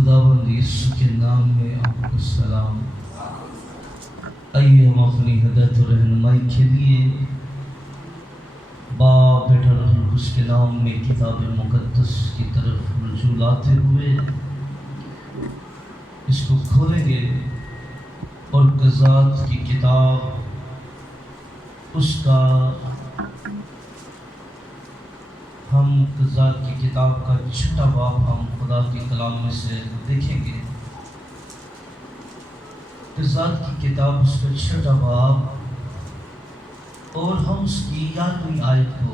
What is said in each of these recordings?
خداوند یسوع کے نام میں آپ کو سلام۔ آئیے ہم اپنی ہدایت و رہنمائی کے لیے باپ بیٹا روح القدس کے نام میں کتاب مقدس کی طرف رجوع لاتے ہوئے اس کو کھولیں گے اور قضات کی کتاب اس کا ہم قضات کی کتاب کا 6واں باب ہم خدا کے کلام میں سے دیکھیں گے۔ قضات کی کتاب اس کا 6واں باب اور ہم اس کی 11ویں آیت کو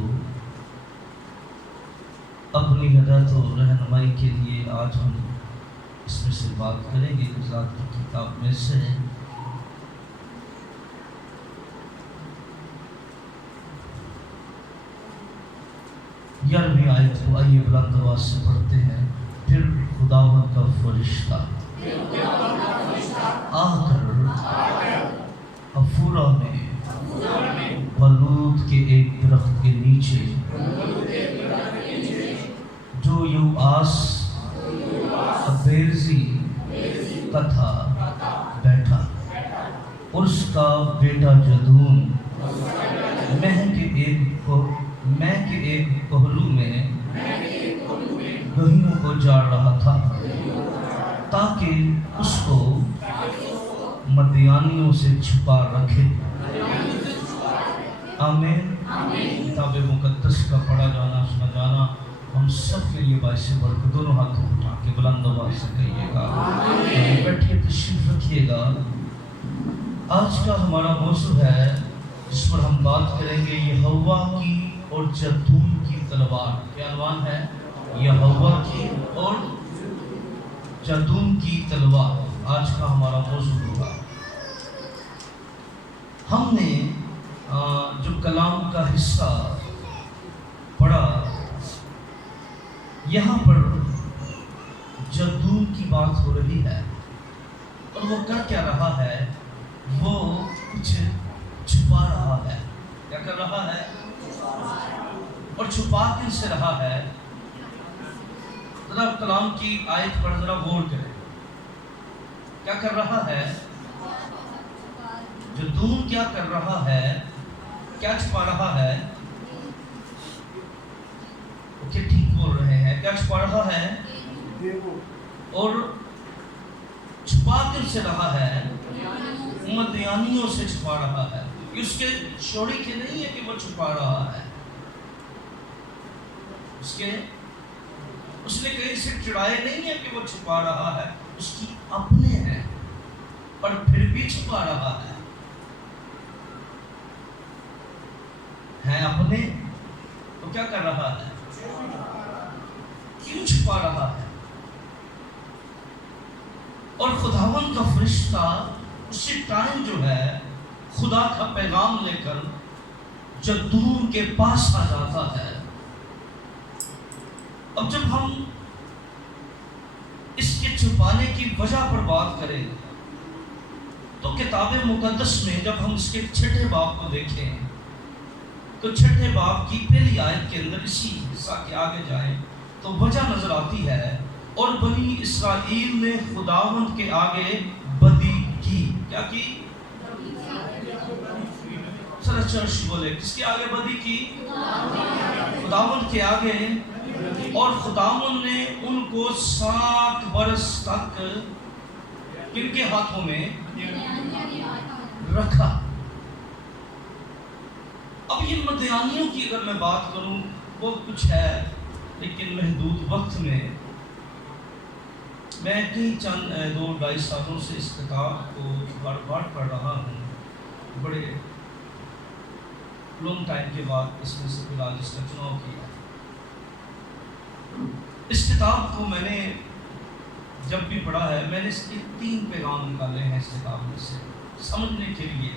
اپنی ہدایت و رہنمائی کے لیے آج ہم اس میں سے بات کریں گے۔ قضات کی کتاب میں سے 11ویں آیت کو آئیے بلند آواز سے پڑھتے ہیں۔ پھر خداوند کا فرشتہ آ کر افورا میں بلوط کے ایک درخت کے نیچے جو یوآس ابیرزی کا تھا بیٹھا، اور اس کا بیٹا جدون مہ کے ایک پہلو میں گہیوں کو جاڑ رہا تھا تاکہ اس کو مدیانیوں سے چھپا رکھے۔ آمین۔ کتاب مقدس کا پڑھا جانا سنا جانا ہم سب کے لیے باعث برکت۔ دونوں ہاتھوں اٹھا کے بلند آواز سے کہیے گا، بیٹھیے تشریف رکھیے گا۔ آج کا ہمارا موضوع ہے جس پر ہم بات کریں گے، یہوہ کی اور جدون کی تلوار۔ کیا عنوان ہے؟ یہوہ کی اور جدون کی تلوار آج کا ہمارا موضوع ہوگا۔ ہم نے جو کلام کا حصہ پڑھا، یہاں پر جدون کی بات ہو رہی ہے، اور وہ کر کیا رہا ہے؟ وہ کچھ چھپا رہا ہے۔ کیا کر رہا ہے؟ اور چھپا کن سے رہا ہے؟ ذرا کلام کی آیت پر ذرا غور کریں۔ کیا کر رہا ہے؟ جدون کیا کر رہا ہے؟ کیا چھپا رہا ہے؟ اوکے، ٹھیک بول رہے ہیں۔ کیا چھپا رہا ہے؟ اور چھپا کن سے رہا ہے؟ مدیانیوں سے چھپا رہا ہے۔ اس کے شوری کے نہیں ہے کہ وہ چھپا رہا ہے، اس نے کہیں سے چڑھائے نہیں ہے کہ وہ چھپا رہا ہے، اس کی اپنے ہیں اور پھر بھی چھپا رہا ہے۔ ہیں اپنے تو کیا کر رہا ہے؟ کیوں چھپا رہا ہے؟ اور خداوند کا فرشتہ اسی ٹائم جو ہے خدا کا پیغام لے کر جدون کے پاس آ جاتا ہے۔ اب جب ہم اس کے چھپانے کی وجہ پر بات کریں تو کتاب مقدس میں جب ہم اس کے 6 باب کو دیکھیں تو 6 باب کی پہلی آیت کے اندر اسی حصہ کے آگے جائیں تو وجہ نظر آتی ہے، اور بنی اسرائیل نے خداوند کے آگے بدی کی۔ کیا کی؟ سر چرچ بولے، کس کے آگے بدی کی؟ خداوند کے آگے۔ اور خداوند نے ان کو 7 برس تک کن کے ہاتھوں میں رکھا۔ اب یہ مدیانیوں کی اگر میں بات کروں بہت کچھ ہے، لیکن محدود وقت میں چند 2-2.5 سالوں سے اس کتاب کو بار بار پڑھ رہا ہوں۔ بڑے لانگ ٹائم کے بعد اس میں سے فی الحال اس کا چناؤ کیا۔ اس کتاب کو میں نے جب بھی پڑھا ہے، میں نے اس کے 3 پیغام نکالے ہیں اس کتاب میں سے سمجھنے کے لیے۔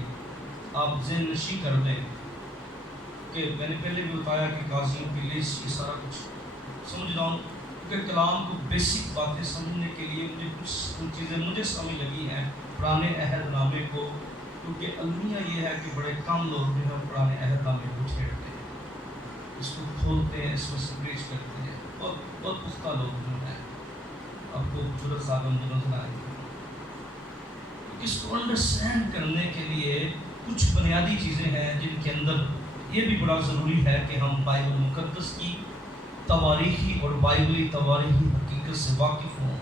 آپ ذہن نشی کر لیں کہ میں نے پہلے بھی بتایا کہ قاضیوں کی لسٹ یہ سارا کچھ سمجھ رہا ہوں، کیونکہ کلام کو بیسک باتیں سمجھنے کے لیے مجھے کچھ چیزیں مجھے سمجھ لگی ہیں پرانے عہد نامے کو، کیونکہ المیہ یہ ہے کہ بڑے کم لوگ جو ہے پرانے عہد نامے کو چھیڑتے ہیں، اس کو کھولتے ہیں، اس میں سے پریچ کرتے ہیں، بہت پختہ لوگ جو ہیں۔ اب آپ کو خوبصورت صاحب نظر آئے گا. اس کو انڈرسٹینڈ کرنے کے لیے کچھ بنیادی چیزیں ہیں جن کے اندر یہ بھی بڑا ضروری ہے کہ ہم بائبل مقدس کی تواریخی اور بائبلی تواریخی حقیقت سے واقف ہوں.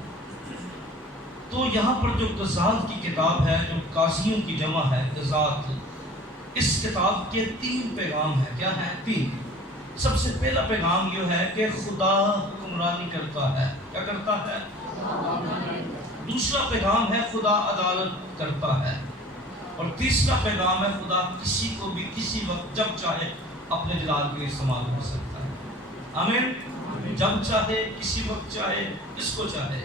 تو یہاں پر جو قضات کی کتاب ہے، جو قاضیوں کی جمع ہے قضات، اس کتاب کے 3 پیغام ہیں. کیا ہیں؟ 3. سب سے پہلا پیغام یہ ہے کہ خدا حکمرانی کرتا ہے. کیا کرتا ہے؟ دوسرا پیغام ہے خدا عدالت کرتا ہے. اور تیسرا پیغام ہے خدا کسی کو بھی کسی وقت جب چاہے اپنے جلال کے لیے استعمال کر سکتا ہے. آمین. جب چاہے، کسی وقت چاہے، کس کو چاہے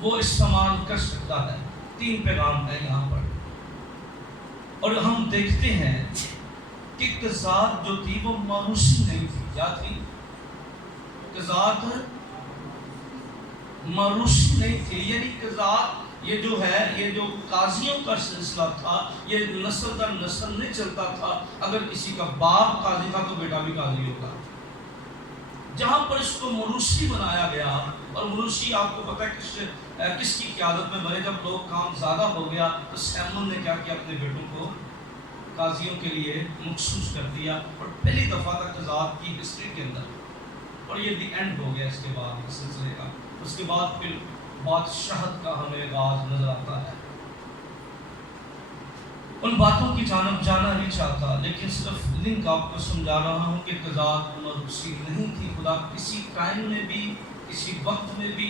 وہ استعمال کر سکتا ہے. 3 پیغام ہے یہاں پر. اور ہم دیکھتے ہیں کہ قضات جو تھی وہ مانوسی نہیں تھی. کیا تھی؟ قضات مانوسی نہیں تھی. یعنی قضات یہ جو ہے، یہ جو قاضیوں کا سلسلہ تھا، یہ نسل در نسل نہیں چلتا تھا. اگر کسی کا باپ قاضی تھا تو بیٹا بھی قاضی ہوگا. جہاں پر اس کو مروسی بنایا گیا، اور مروسی آپ کو پتہ ہے کس کی قیادت میں بنے. جب لوگ کام زیادہ ہو گیا تو سیمون نے کیا کیا، اپنے بیٹوں کو قاضیوں کے لیے مخصوص کر دیا. اور پہلی دفعہ تک قضات کی ہسٹری کے اندر، اور یہ دی اینڈ ہو گیا اس کے بعد اس سلسلے کا. اس کے بعد پھر بادشاہت کا ہمیں آغاز نظر آتا ہے. ان باتوں کی جانب جانا نہیں چاہتا، لیکن صرف لنک آپ کو سمجھا رہا ہوں کہ قضات مروسی نہیں تھی. خدا کسی ٹائم میں بھی، کسی وقت میں بھی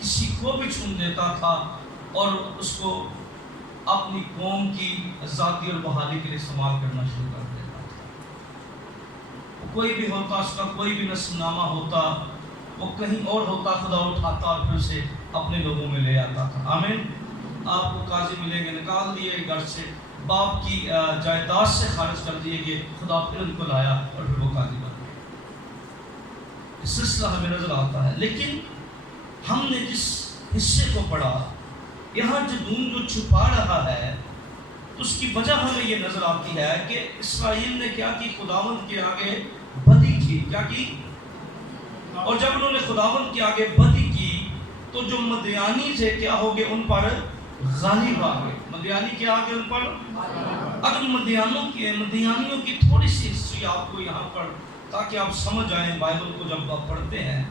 کسی کو بھی چن لیتا تھا اور اس کو اپنی قوم کی آزادی اور بحالی کے لیے استعمال کرنا شروع کر دیتا تھا. کوئی بھی ہوتا، اس کا کوئی بھی نسل نامہ ہوتا، وہ کہیں اور ہوتا، خدا اٹھاتا اور پھر اسے اپنے لوگوں میں لے آتا تھا. آمین. آپ کو قاضی ملیں گے، نکال دیے گھر سے، باپ کی جائیداد سے خارج کر دیے گئے، خدا پھر ان کو لایا اور پھر وہ قاضی بن گئے. سلسلہ ہمیں نظر آتا ہے. لیکن ہم نے جس حصے کو پڑھا، یہاں جدون جو چھپا رہا ہے، اس کی وجہ ہمیں یہ نظر آتی ہے کہ اسرائیل نے کیا کی، خداوند کے آگے بدی کی. کیا کی؟ اور جب انہوں نے خداوند کے آگے بدی کی تو جو مدیانی تھے کیا ہو گئے، ان پر غالب آ گئے. مدیانی کیا آ گئے؟ ان پر. اگر مدیانیوں کی تھوڑی سی ہسٹری آپ کو یہاں پر، تاکہ آپ سمجھ آئیں بائبل کو جب آپ پڑھتے ہیں.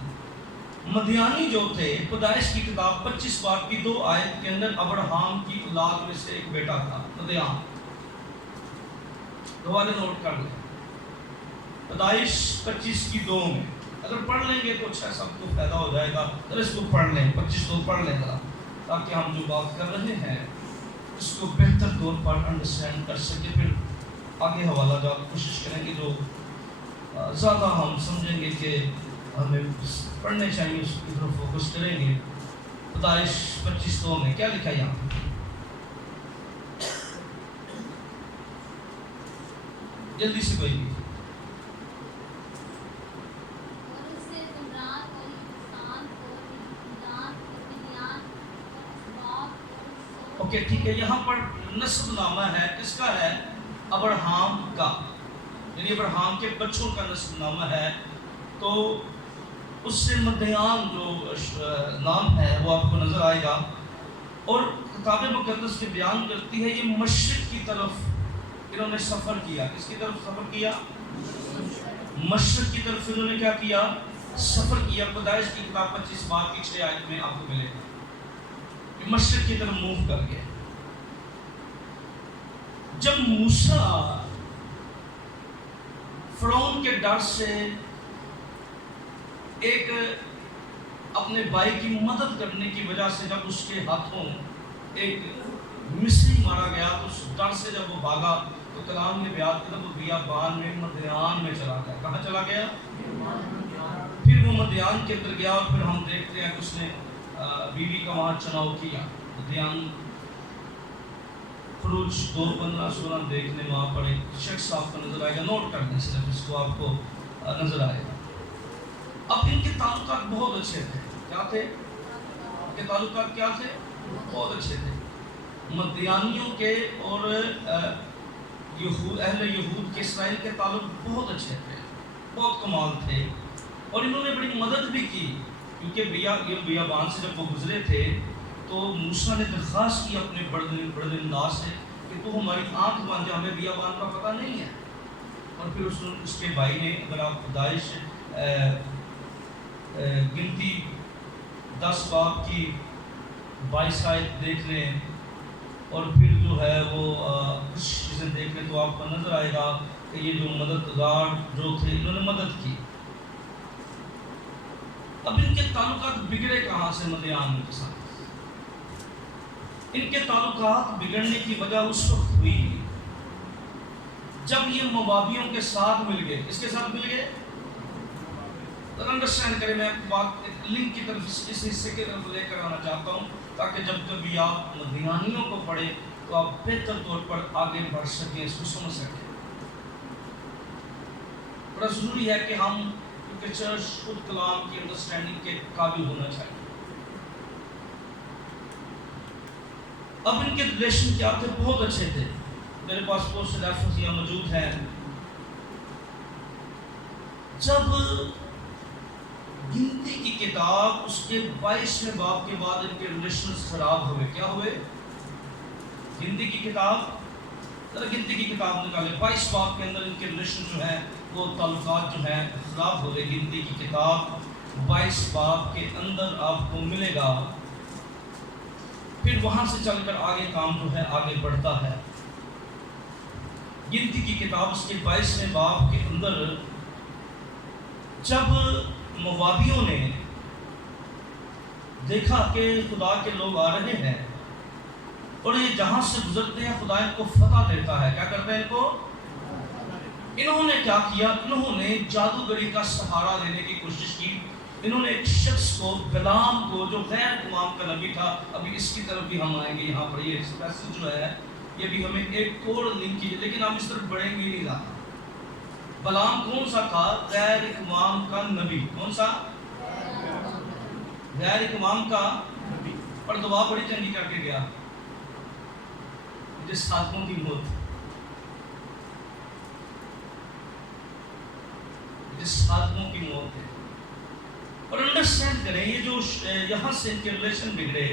مدیانی جو تھے، پیدائش کی کتاب 25 باب کی 2 آیت کے اندر ابراہیم کی اولاد میں سے ایک بیٹا تھا مدیان. دوبارہ نوٹ کر لیں، پیدائش 25 کی 2 میں اگر پڑھ لیں گے تو اچھا سب کو فائدہ ہو جائے گا. اگر اس کو پڑھ لیں، 25 پڑھ لیں ذرا، تاکہ ہم جو بات کر رہے ہیں اس کو بہتر طور پر انڈرسٹینڈ کر سکے. پھر آگے حوالہ جات کوشش کریں گے جو زیادہ ہم سمجھیں گے کہ ہمیں پڑھنے چاہیے، اس کی طرف فوکس کریں گے. پیدائش 25 میں کیا لکھا یہاں؟ جلدی سے کوئی بھی. اوکے ٹھیک ہے. یہاں پر نسب نامہ ہے، کس کا ہے؟ ابراہیم کا، یعنی ابراہیم کے بچوں کا نسب نامہ ہے. تو اس سے مدیان جو نام ہے وہ آپ کو نظر آئے گا. اور کتاب مقدس کے بیان کرتی ہے یہ مشرق کی طرف انہوں نے سفر کیا. کس کی طرف سفر کیا؟ مشرق کی طرف انہوں نے کیا کیا؟ سفر کیا. پیدائش کی کتاب 25 باب کی 6 آیت میں آپ کو ملے گا مشرق کی طرف موو کر گئے. جب موسیٰ فرعون کے ڈر سے ایک اپنے بھائی کی مدد کرنے کی وجہ سے جب اس کے ہاتھوں ایک مصری مارا گیا تو اس ڈر سے جب وہ بھاگا تو کلام نے بیان کیا وہ بیابان میں مدیان میں چلا گیا. کہاں چلا گیا؟ پھر وہ مدیان کے اندر گیا اور پھر ہم دیکھتے ہیں کہ اس نے بیوی کا وہاں چناؤ کیا. مدیان خروج 2:15-16 دیکھنے وہاں پر ایک شخص آپ کو نظر آئے گا. نوٹ کر دیں صرف اس کو، آپ کو نظر آئے گا. اب ان کے تعلقات بہت اچھے تھے. کیا تھے ان کے تعلقات؟ کیا تھے؟ بہت اچھے تھے. مدیانیوں کے اور اہل یہود کے، اسرائیل کے تعلق بہت اچھے تھے، بہت کمال تھے. اور انہوں نے بڑی مدد بھی کی. کیونکہ بیابان سے جب وہ گزرے تھے تو موسیٰ نے درخواست کی اپنے بڑے انداز سے کہ تو ہماری آنکھ بن جا، ہمیں بیابان کا پتہ نہیں ہے. اور پھر اس کے بھائی نے، اگر آپ پیدائش گنتی 10 باب کی 22 آیت دیکھ لیں اور پھر جو ہے وہ کچھ چیزیں دیکھ لیں تو آپ کو نظر آئے گا کہ یہ جو مددگار جو تھے انہوں نے مدد کی. اب ان کے تعلقات بگڑے کہاں سے مدیان کے ساتھ؟ ان کے تعلقات بگڑنے کی وجہ اس وقت ہوئی جب یہ موابیوں کے ساتھ مل گئے. اس کے ساتھ مل گئے، انڈرسٹینڈ کریں، میں بات لنک کی طرف اس حصے کی طرف لے کر آنا چاہتا ہوں تاکہ جب کبھی آپ مدیانیوں کو پڑھیں تو آپ بہتر طور پر آگے بڑھ سکیں، اس کو سمجھ سکیں. بڑا ضروری ہے کہ ہم کیونکہ چرچ خود کلام کی انڈرسٹینڈنگ کے قابل ہونا چاہیے. اب ان کے ریلیشن کیا تھے؟ بہت اچھے تھے. میرے پاس بہت سے ریفرنس یہاں موجود ہیں. جب گنتی کی کتاب اس کے 22ویں باب کے بعد ان کے ریلیشنز خراب ہوئے. کیا ہوئے؟ گنتی کی کتاب، گنتی کی کتاب نکالے، 22 باب کے اندر ان کے ریلیشن جو ہیں وہ تعلقات جو ہیں خراب ہو گئے. گنتی کی کتاب 22 باب کے اندر آپ کو ملے گا. پھر وہاں سے چل کر آگے کام جو ہے آگے بڑھتا ہے. گنتی کی کتاب اس کے 22ویں باب کے اندر جب موابیوں نے دیکھا کہ خدا کے لوگ آ رہے ہیں اور یہ جہاں سے گزرتے ہیں خدا ان کو فتح دیتا ہے. کیا کرتے ہیں ان کو؟ انہوں نے کیا کیا؟ انہوں نے جادوگری کا سہارا لینے کی کوشش کی. انہوں نے ایک شخص کو، بلام کو، جو غیر امام کا نبی تھا، ابھی اس کی طرف بھی ہم آئیں گے. یہاں پر یہ پیسج جو ہے یہ بھی ہمیں ایک اور لنک کیجیے، لیکن ہم اس طرف بڑھیں گے نہیں رہا. بلام کون سا تھا؟ غیر امام کا نبی. کون سا؟ غیر امام کا نبی. اور دعا بڑی چنگی کر کے گیا، جس خاتموں کی موت، جس خاتموں کی موت ہے. اور انڈرسٹینڈ کریں یہ جو یہاں سے ان کے ریلیشن بگڑے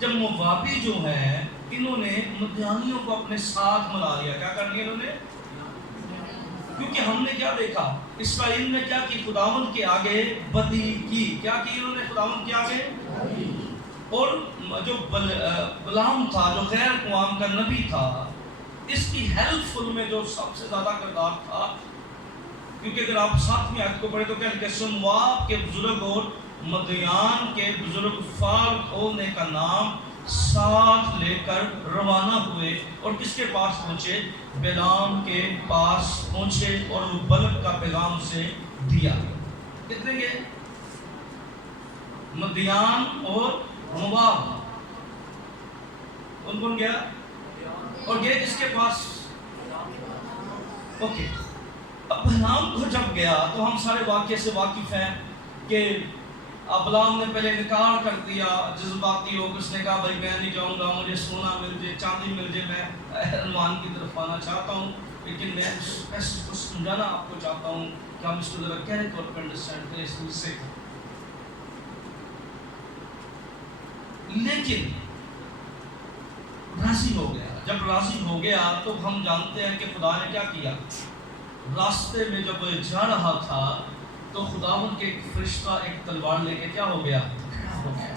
جب موابی جو ہیں انہوں نے مدیانیوں کو اپنے ساتھ ملا لیا. کیا کر لیا انہوں نے؟ کیونکہ ہم نے کیا دیکھا؟ اسرائیل نے کیا کی؟ خداوند کے آگے بدی کی. کیا کی انہوں نے خداوند کے آگے؟ اور جو بلام تھا، جو غیر اقوام کا نبی تھا، اس کی ہیلپ فل میں جو سب سے زیادہ کردار تھا، کیونکہ اگر آپ 7ویں آیت کو پڑھیں تو کہ سمواب کے بزرگ اور مدیان کے بزرگ فال کھولنے کا نام ساتھ لے کر روانہ ہوئے اور کس کے پاس پہنچے؟ بلام کے پاس پہنچے اور وہ بلک کا پیغام سے دیا. کتنے گئے؟ مدیان اور مواب. کون گیا؟ اور گئے کس کے پاس؟ اوکے. اب بلام کو جب گیا تو ہم سارے واقعے سے واقف ہیں کہ بلام نے پہلے انکار کر دیا، جذباتی ہو. اس نے کہا بھائی میں نہیں جاؤں گا، مجھے سونا مل جائے، چاندی مل جائے، میں ارمان کی طرف آنا چاہتا ہوں. لیکن میں اس پیسج کو سمجھانا آپ کو چاہتا ہوں کہ ہم اس کو ذرا گہرے طور پر انڈرسٹینڈ کریں اس حصے کو. لیکن راضی ہو گیا. جب راضی ہو گیا تو ہم جانتے ہیں کہ خدا نے کیا کیا. راستے میں جب وہ جا رہا تھا تو خداوند کے ایک فرشتہ ایک تلوار لے کے کیا ہو گیا؟ ہو گیا.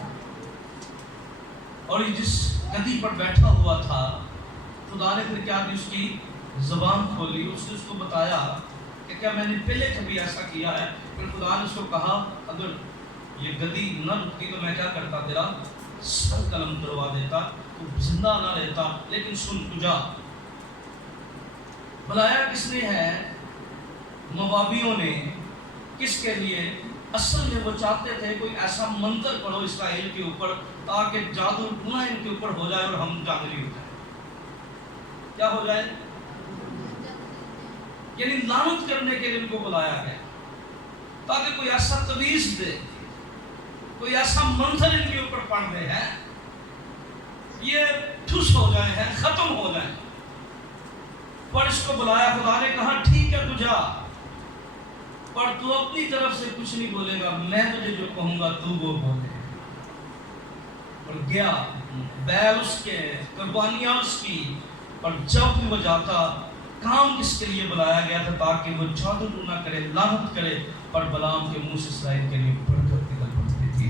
اور یہ جس گدی پر بیٹھا ہوا تھا خدا نے پھر کیا کی؟ اس کی زبان کھولی. اس نے اس کو بتایا کہ کیا میں نے پہلے کبھی ایسا کیا ہے؟ پھر خدا نے اس کو کہا اگر یہ گدی نہ رکتی تو میں کیا کرتا؟ تیرا سر قلم کروا دیتا، تو زندہ نہ رہتا. لیکن سن، تجھا بلایا کس نے ہے؟ موابیوں نے. کس کے لیے؟ اصل میں وہ چاہتے تھے کوئی ایسا منظر پڑھو اسرائیل کے اوپر تاکہ جادو ٹونا ان کے اوپر ہو جائے اور ہم جانگری ہو جائے. کیا ہو جائے؟ یعنی لعنت کرنے کے لیے ان کو بلایا گیا تاکہ کوئی ایسا تویز دے، کوئی ایسا منظر ان کے اوپر پڑ رہے ہیں یہ ٹھس ہو جائے ہیں، ختم ہو جائیں. پر اس کو بلایا، خدا نے کہا ٹھیک ہے تو جا. اور تو اپنی طرف سے کچھ نہیں بولے گا، میں تجھے جو کہوں گا تو وہ بولے. اور گیا، بیل اس کے، قربانیاں اس کی. اور جب بھی وہ جاتا، کام کس کے لیے بلایا گیا تھا؟ تاکہ وہ جادو ٹونا کرے، لعنت کرے. پر بلعام کے منہ سے اسرائیل کے لیے برکت نکل پڑتی تھی.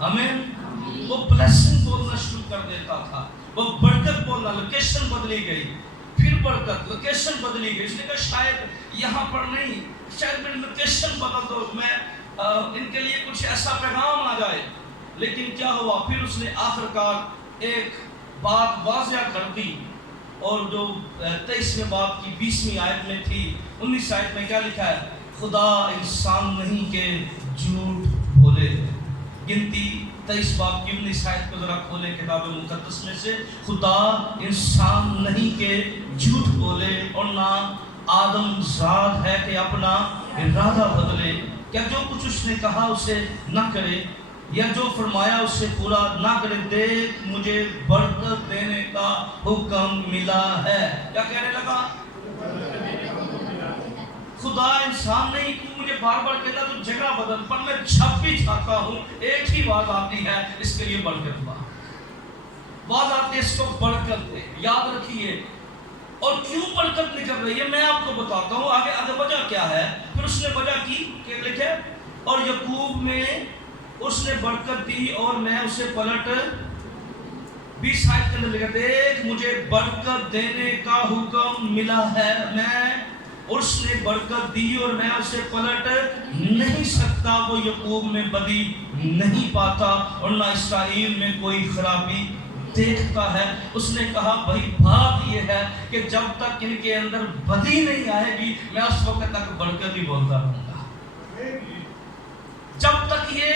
آمین. وہ بلیسنگ بولنا شروع کر دیتا تھا، وہ برکت بولنا. لوکیشن بدلی گئی، پھر برکت، لوکیشن بدلی گئی. اس نے کہا شاید یہاں پر نہیں، شاید میری لوکیشن بدل دو، میں ان کے لیے کچھ ایسا پیغام آ جائے. لیکن کیا ہوا؟ پھر اس نے آخرکار ایک بات واضح کر دی. اور جو 23ویں باب کی 20ویں آیت میں تھی، 19 آیت میں کیا لکھا ہے؟ خدا انسان نہیں کہ جھوٹ بولے. گنتی 23 باب کی 19 آیت کو ذرا کھولیں کتاب مقدس میں سے. خدا انسان نہیں کہ جھوٹ بولے، اور نہ آدم ذات ہے کہ اپنا ارادہ بدلے. کیا جو کچھ اس نے کہا اسے نہ کرے، یا جو فرمایا اس سے پورا نہ کرے؟ دیکھ مجھے برکت دینے کا حکم ملا ہے. کیا کہنے لگا؟ خدا انسان نہیں. تو مجھے بار بار کہتا تو جگہ بدل، پر میں جب بھی چاہتا ہوں ایک ہی بات آتی ہے، اس کے لیے برکت با. بات آتی ہے اس کو برکت دے. یاد رکھیے. اور کیوں برکت نکل رہی ہے میں آپ کو بتاتا ہوں. آگے وجہ کیا ہے؟ پھر اس نے وجہ کی کہ لکھے، اور یعقوب میں اس نے برکت دی اور میں اسے پلٹ. 20 آیت کے اندر لکھا، دیکھ مجھے برکت دینے کا حکم ملا ہے. میں اس نے برکت دی اور میں اسے پلٹ نہیں سکتا. وہ یعقوب میں بدی نہیں پاتا اور نہ اسرائیل میں کوئی خرابی دیکھتا ہے. اس نے کہا بھائی بات یہ ہے کہ جب تک ان کے اندر بدی نہیں آئے گی، میں اس وقت تک برکت ہی بولتا رہوں گا. جب تک یہ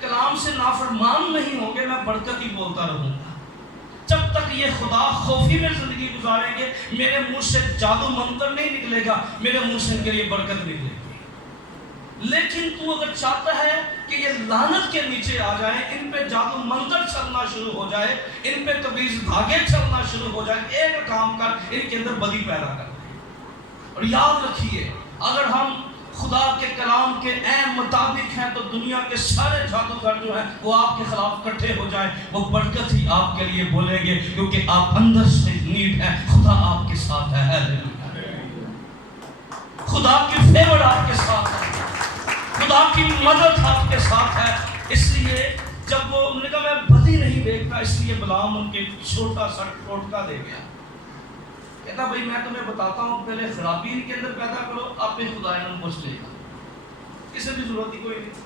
کلام سے نافرمان نہیں ہوں گے، میں برکت ہی بولتا رہوں گا. جب تک یہ خدا خوفی میں زندگی گزاریں گے، میرے منہ سے جادو منتر نہیں نکلے گا، میرے منہ سے ان کے لیے برکت نکلے گی. لیکن تو اگر چاہتا ہے کہ یہ لعنت کے نیچے آ جائیں، ان پہ جادو منتر چلنا شروع ہو جائے، ان پہ تعویذ دھاگے چلنا شروع ہو جائے، ایک کام کر، ان کے اندر بدی پیدا کر دے. اور یاد رکھیے، اگر ہم خدا کے کلام کے عین مطابق ہیں تو دنیا کے سارے جادوگر جو ہیں وہ آپ کے خلاف اکٹھے ہو جائیں، وہ برکت ہی آپ کے لیے بولیں گے، کیونکہ آپ اندر سے نیٹ ہیں. خدا آپ کے ساتھ ہے. خدا کی فیور آپ کے ساتھ ہے، خدا کی مدد آپ کے ساتھ ہے. اس لیے جب وہ نے کہا میں بدی نہیں دیکھتا، اس لیے بلعام ان کے چھوٹا سا ٹوٹکا دے گیا. کہتا بھائی میں تمہیں بتاتا ہوں، پہلے خرابی ان کے اندر پیدا کرو، آپ پہ خدا انہوں پوچھ لے گا. کسی بھی ضرورت ہی کوئی نہیں،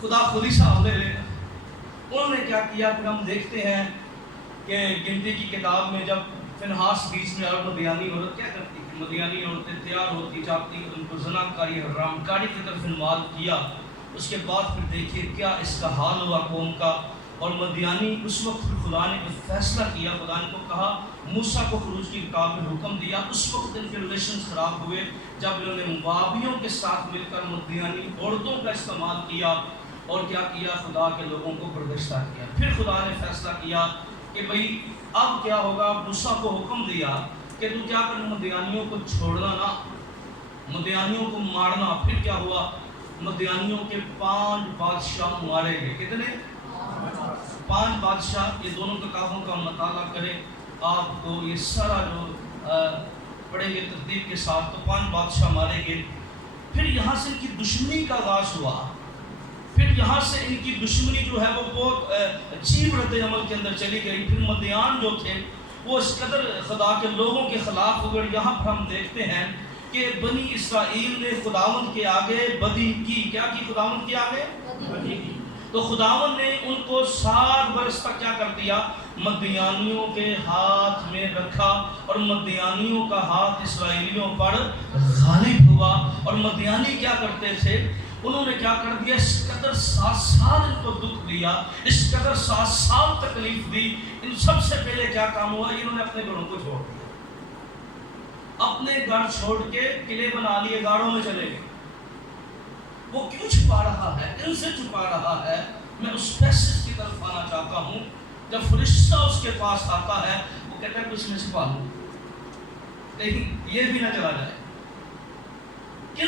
خدا خود ہی صاحب لے لے گا. انہوں نے کیا کیا؟ پھر ہم دیکھتے ہیں کہ گنتی کی کتاب میں جب فنحاس بیچ میں اور مدیانی عورت کیا کرتی تھی، مدیانی عورتیں تیار ہوتی جاتی، ان کو زنا کاری حرام کاری کی طرف انوالو کیا. اس کے بعد پھر دیکھیے کیا اس کا حال ہوا قوم کا. اور مدیانی اس وقت پھر خدا نے ایک فیصلہ کیا. خدا نے کو کہا، موسیٰ کو خروج کی کتاب میں حکم دیا. اس وقت ان کے ریلیشنز خراب ہوئے جب انہوں نے موابیوں کے ساتھ مل کر مدیانی عورتوں کا استعمال کیا اور کیا کیا؟ خدا کے لوگوں کو برداشتہ کیا. پھر خدا نے فیصلہ کیا کہ بھئی اب کیا ہوگا. موسیٰ کو حکم دیا کہ تو کیا کر، مدیانیوں کو چھوڑنا نہ، مدیانیوں کو مارنا. پھر کیا ہوا؟ مدیانیوں کے 5 بادشاہ مارے گئے. کتنے؟ 5 بادشاہ. یہ دونوں کتابوں کا مطالعہ کریں آپ کو یہ سارا جو پڑھیں گے ترتیب کے ساتھ، تو 5 بادشاہ مارے گئے. پھر یہاں سے ان کی دشمنی کا آغاز ہوا. پھر یہاں سے ان کی دشمنی جو ہے وہ بہت عجیب رد عمل کے اندر چلی گئی. پھر مدیان جو تھے وہ اس قدر خدا کے لوگوں کے خلاف ہو گئے. یہاں پر ہم دیکھتے ہیں کہ بنی اسرائیل نے خداوند کے آگے بدی کی. کیا کی؟ خداوند کے آگے بدی کی. تو خداوند نے ان کو 60 برس تک کیا کر دیا؟ مدیانیوں کے ہاتھ میں رکھا. اور مدیانیوں کا ہاتھ اسرائیلیوں پر غالب ہوا. اور مدیانی کیا کرتے تھے؟ انہوں نے کیا کر دیا؟ اس قدر 7 سال ان کو دکھ دیا، اس قدر 7 سال تکلیف دی. ان سب سے پہلے کیا کام ہوا؟ انہوں نے اپنے گھروں کو چھوڑ دیا، اپنے گھر چھوڑ کے قلعے بنا لیے، غاروں میں چلے گئے. وہ کیوں چھپا رہا ہے؟ ان سے چھپا رہا ہے. میں اس پیسج کی طرف آنا چاہتا ہوں. جب فرشتہ اس کے پاس آتا ہے وہ کہتا ہے کہ اس میں چھپا لوں، کہیں یہ بھی نہ چلا جائے. کن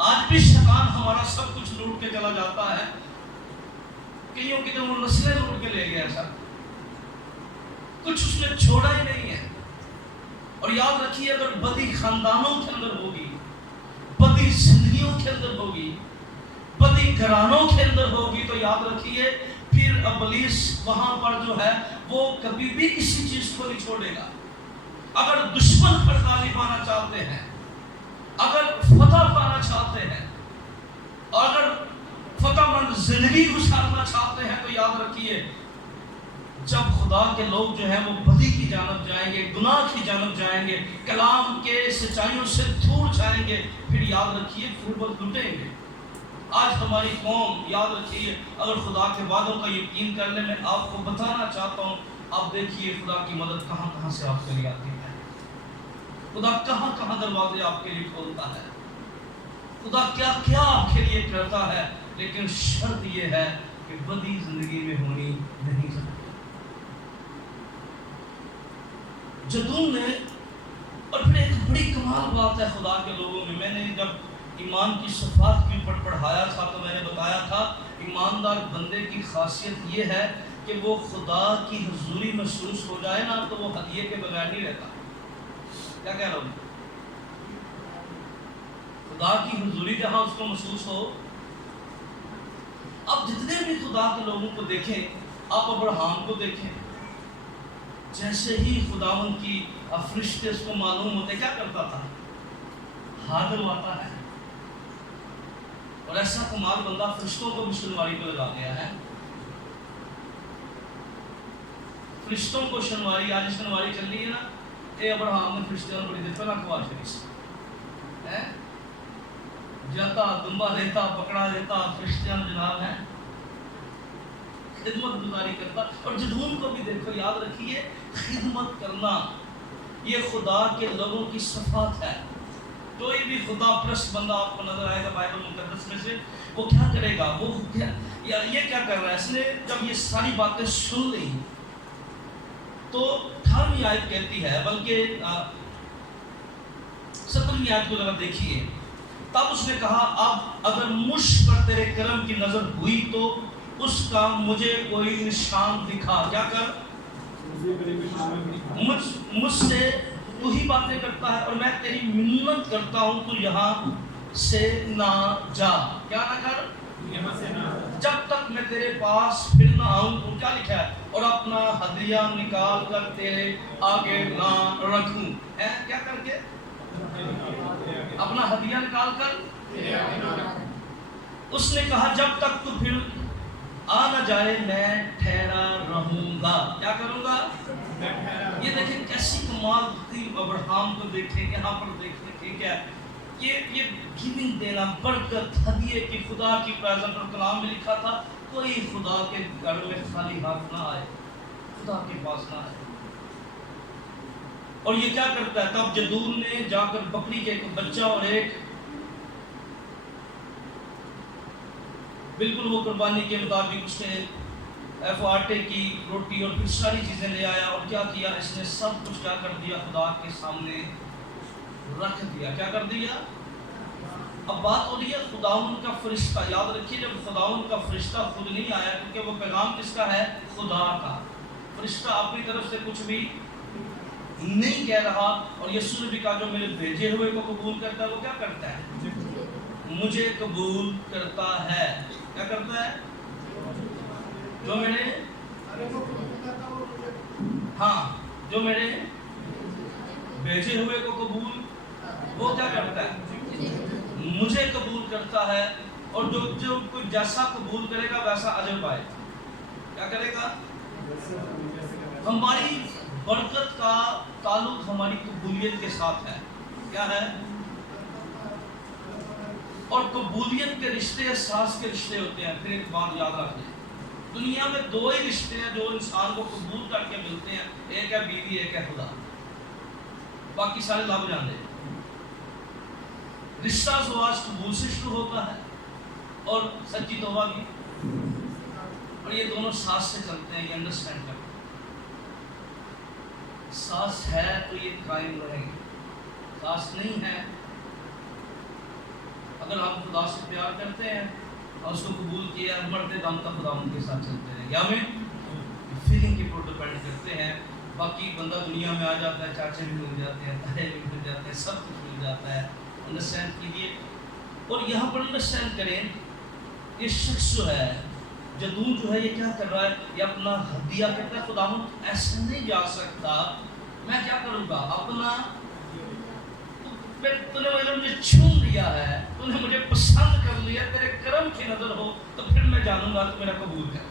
آج بھی شیطان ہمارا سب کچھ لوٹ کے چلا جاتا ہے، کئیوں کی تو وہ نسلیں لوٹ کے لے گیا، سب کچھ اس نے چھوڑا ہی نہیں ہے۔ اور یاد رکھیے اگر بدی خاندانوں کے اندر ہوگی، بدی زندگیوں کے اندر ہوگی، بدی گھرانوں کے اندر ہوگی، تو یاد رکھیے پھر ابلیس وہاں پر جو ہے وہ کبھی بھی کسی چیز کو نہیں چھوڑے گا۔ اگر دشمن پر غالب آنا چاہتے ہیں، اگر فتح پانا چاہتے ہیں، اور اگر فتح مند زندگی گزارنا چاہتے ہیں، تو یاد رکھیے جب خدا کے لوگ جو ہیں وہ بدی کی جانب جائیں گے، گناہ کی جانب جائیں گے، کلام کے سچائیوں سے دور جائیں گے، پھر یاد رکھیے پھر وہ لٹیں گے۔ آج ہماری قوم، یاد رکھیے اگر خدا کے وعدوں کا یقین کرنے میں آپ کو بتانا چاہتا ہوں، آپ دیکھیے خدا کی مدد کہاں کہاں سے آپ کے لیے آتی ہے، خدا کہاں کہاں دروازے آپ کے لیے کھولتا ہے، خدا کیا کیا آپ کے لیے کرتا ہے، لیکن شرط یہ ہے کہ بدی زندگی میں ہونی نہیں سکتی۔ جدون نے، اور پھر ایک بڑی کمال بات ہے خدا کے لوگوں میں نے جب ایمان کی صفات کے اوپر پڑھایا تھا تو میں نے بتایا تھا ایماندار بندے کی خاصیت یہ ہے کہ وہ خدا کی حضوری محسوس ہو جائے نا تو وہ ہدیے کے بغیر نہیں رہتا۔ کیا کہہ رہا ہوں؟ خدا کی حضوری جہاں اس کو محسوس ہو، اب جتنے بھی خدا کے لوگوں کو دیکھیں، آپ ابراہیم کو دیکھیں، جیسے ہی خداوند کی فرشتے اس کو معلوم ہوتے کیا کرتا تھا، حاضر آتا ہے۔ اور ایسا کمال بندہ فرشتوں کو بھی شنواری پہ لگا دیا ہے، فرشتوں کو شنواری، آج شنواری چل رہی ہے نا، اے ابراہیم نے فرشتوں کو دیتا نا کھوا شریف جاتا دمبا دیتا پکڑا دیتا، فرشتیاں جناب ہیں خدمت گزاری کرتا۔ اور جدون کو بھی دیکھو، یاد رکھیے خدمت کرنا یہ خدا کے لوگوں کی صفات ہے۔ کوئی بھی خدا پرست بندہ آپ کو نظر آئے گا بائبل مقدس میں سے، وہ کیا کرے گا، وہ یہ کیا کر رہا ہے، اس نے جب یہ ساری باتیں سن لی تو 18ویں آیت کہتی ہے، بلکہ 17ویں آیت کو ذرا دیکھیے، تب اس نے کہا اب اگر مجھ پر تیرے کرم کی نظر ہوئی تو اس کا مجھے کوئی نشان دکھا۔ کیا کر، مجھ سے تو ہی باتیں کرتا ہے اور میں تیری منت کرتا ہوں تو یہاں سے نہ جا۔ کیا نہ کر، جب تک میں تیرے پاس پھر نہ آؤں تو کیا لکھا ہے، اور اپنا ہدیہ نکال کر تیرے آگے نہ رکھوں۔ کیا کر کے، اپنا ہدیہ نکال کر، اس نے کہا جب تک تو پھر آ نہ جائے میں ٹھہرا رہوں گا۔ کیا کروں گا، یہ دیکھیں کیسی کمال تھی، ابراہیم کو دیکھیں، یہاں پر دیکھیں، ٹھیک ہے، یہ گیونگ دینا، برکت، ہدیے کی، خدا کی پریزنٹ، اور کلام میں لکھا تھا کوئی خدا کے گھر میں خالی ہاتھ نہ آئے، خدا کے پاس نہ آئے۔ اور یہ کیا کرتا ہے، تب جدون نے جا کر بکری کے ایک بچہ اور ایک بالکل وہ قربانی کے مطابق اس نے آٹے کی روٹی اور پھر ساری چیزیں لے آیا، اور کیا کیا، اس نے سب کچھ کیا کر دیا، خدا کے سامنے رکھ دیا۔ کیا کر دیا، اب بات ہو رہی ہے خداوند کا فرشتہ۔ یاد رکھیے جب خداوند کا فرشتہ خود نہیں آیا، کیونکہ وہ پیغام کس کا ہے، خدا کا۔ فرشتہ اپنی طرف سے کچھ بھی نہیں کہہ رہا، اور یسوع نے بھی کہا جو میرے بھیجے ہوئے کو قبول کرتا ہے وہ کیا کرتا ہے، مجھے قبول کرتا ہے۔ کیا کرتا ہے، جو میرے، ہاں جو میرے بھیجے ہوئے کو قبول، وہ کیا کرتا ہے، مجھے قبول کرتا ہے، اور جو کوئی جیسا قبول کرے گا ویسا اجر پائے گا۔ کیا کرے گا، ہماری برکت کا تعلق ہماری قبولیت کے ساتھ ہے۔ کیا ہے، اور قبولیت کے رشتے احساس کے رشتے ہوتے ہیں۔ پھر ایک بات یاد رکھیں، دنیا میں دو ہی رشتے ہیں جو انسان کو قبول کر کے ملتے ہیں، ایک ہے بیوی، ایک ہے خدا، باقی سارے لب جانے۔ رشتہ زواج قبول سے شروع ہوتا ہے اور سچی توبہ بھی، اور یہ دونوں ساتھ سے چلتے ہیں، یہ انڈرسٹینڈ کرتے ہیں۔ ساس ہے تو یہ قائم رہیں گے، ساس نہیں ہے اگر ہم خدا سے پیار کرتے ہیں اور اس کو قبول کیا ہے، مرتے دم تک خدا ان کے ساتھ چلتے رہیں گے۔ ہمیں فیلنگ کے اوپر ڈپینڈ کرتے ہیں۔ باقی بندہ دنیا میں آ جاتا ہے، چاچے بھی مل جاتے ہیں، تاہے بھی مل جاتے ہیں، سب کچھ مل جاتا ہے، انڈرسٹینڈ کیجیے۔ اور یہاں پر انڈرسٹینڈ کریں، یہ شخص جو ہے جدون جو ہے یہ کیا کر رہا ہے، یہ اپنا ہدیہ کہتا ہے خداوند ایسے نہیں جا سکتا، میں کیا کروں گا اپنا، تو نے مجھے چھون لیا ہے، تو نے مجھے پسند کر لیا، تیرے کرم کی نظر ہو تو پھر میں جانوں گا تو میرا قبول کر۔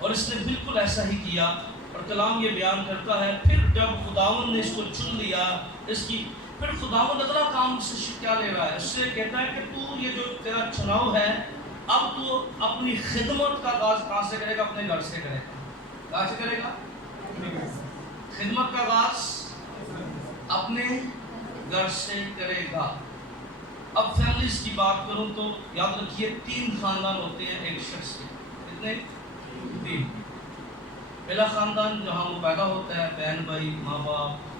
اور اس نے بالکل ایسا ہی کیا، اور کلام یہ بیان کرتا ہے پھر جب خداوند نے اس کو چن لیا، اس کی پھر خداوند اگلا کام سے کیا لے رہا ہے، اس سے کہتا ہے کہ تو یہ جو تیرا چناؤ ہے، اب تو اپنی خدمت کا آغاز کہاں سے کرے گا؟ اپنے گھر سے کرے گا۔ کہاں سے کرے گا؟ خدمت کا آغاز اپنے گھر سے کرے گا۔ اب فیملیز کی بات کروں تو یاد رکھیے 3 خاندان ہوتے ہیں ایک شخص کے۔ کتنے؟ 3۔ پہلا خاندان جہاں وہ پیدا ہوتا ہے، بہن بھائی، ماں باپ۔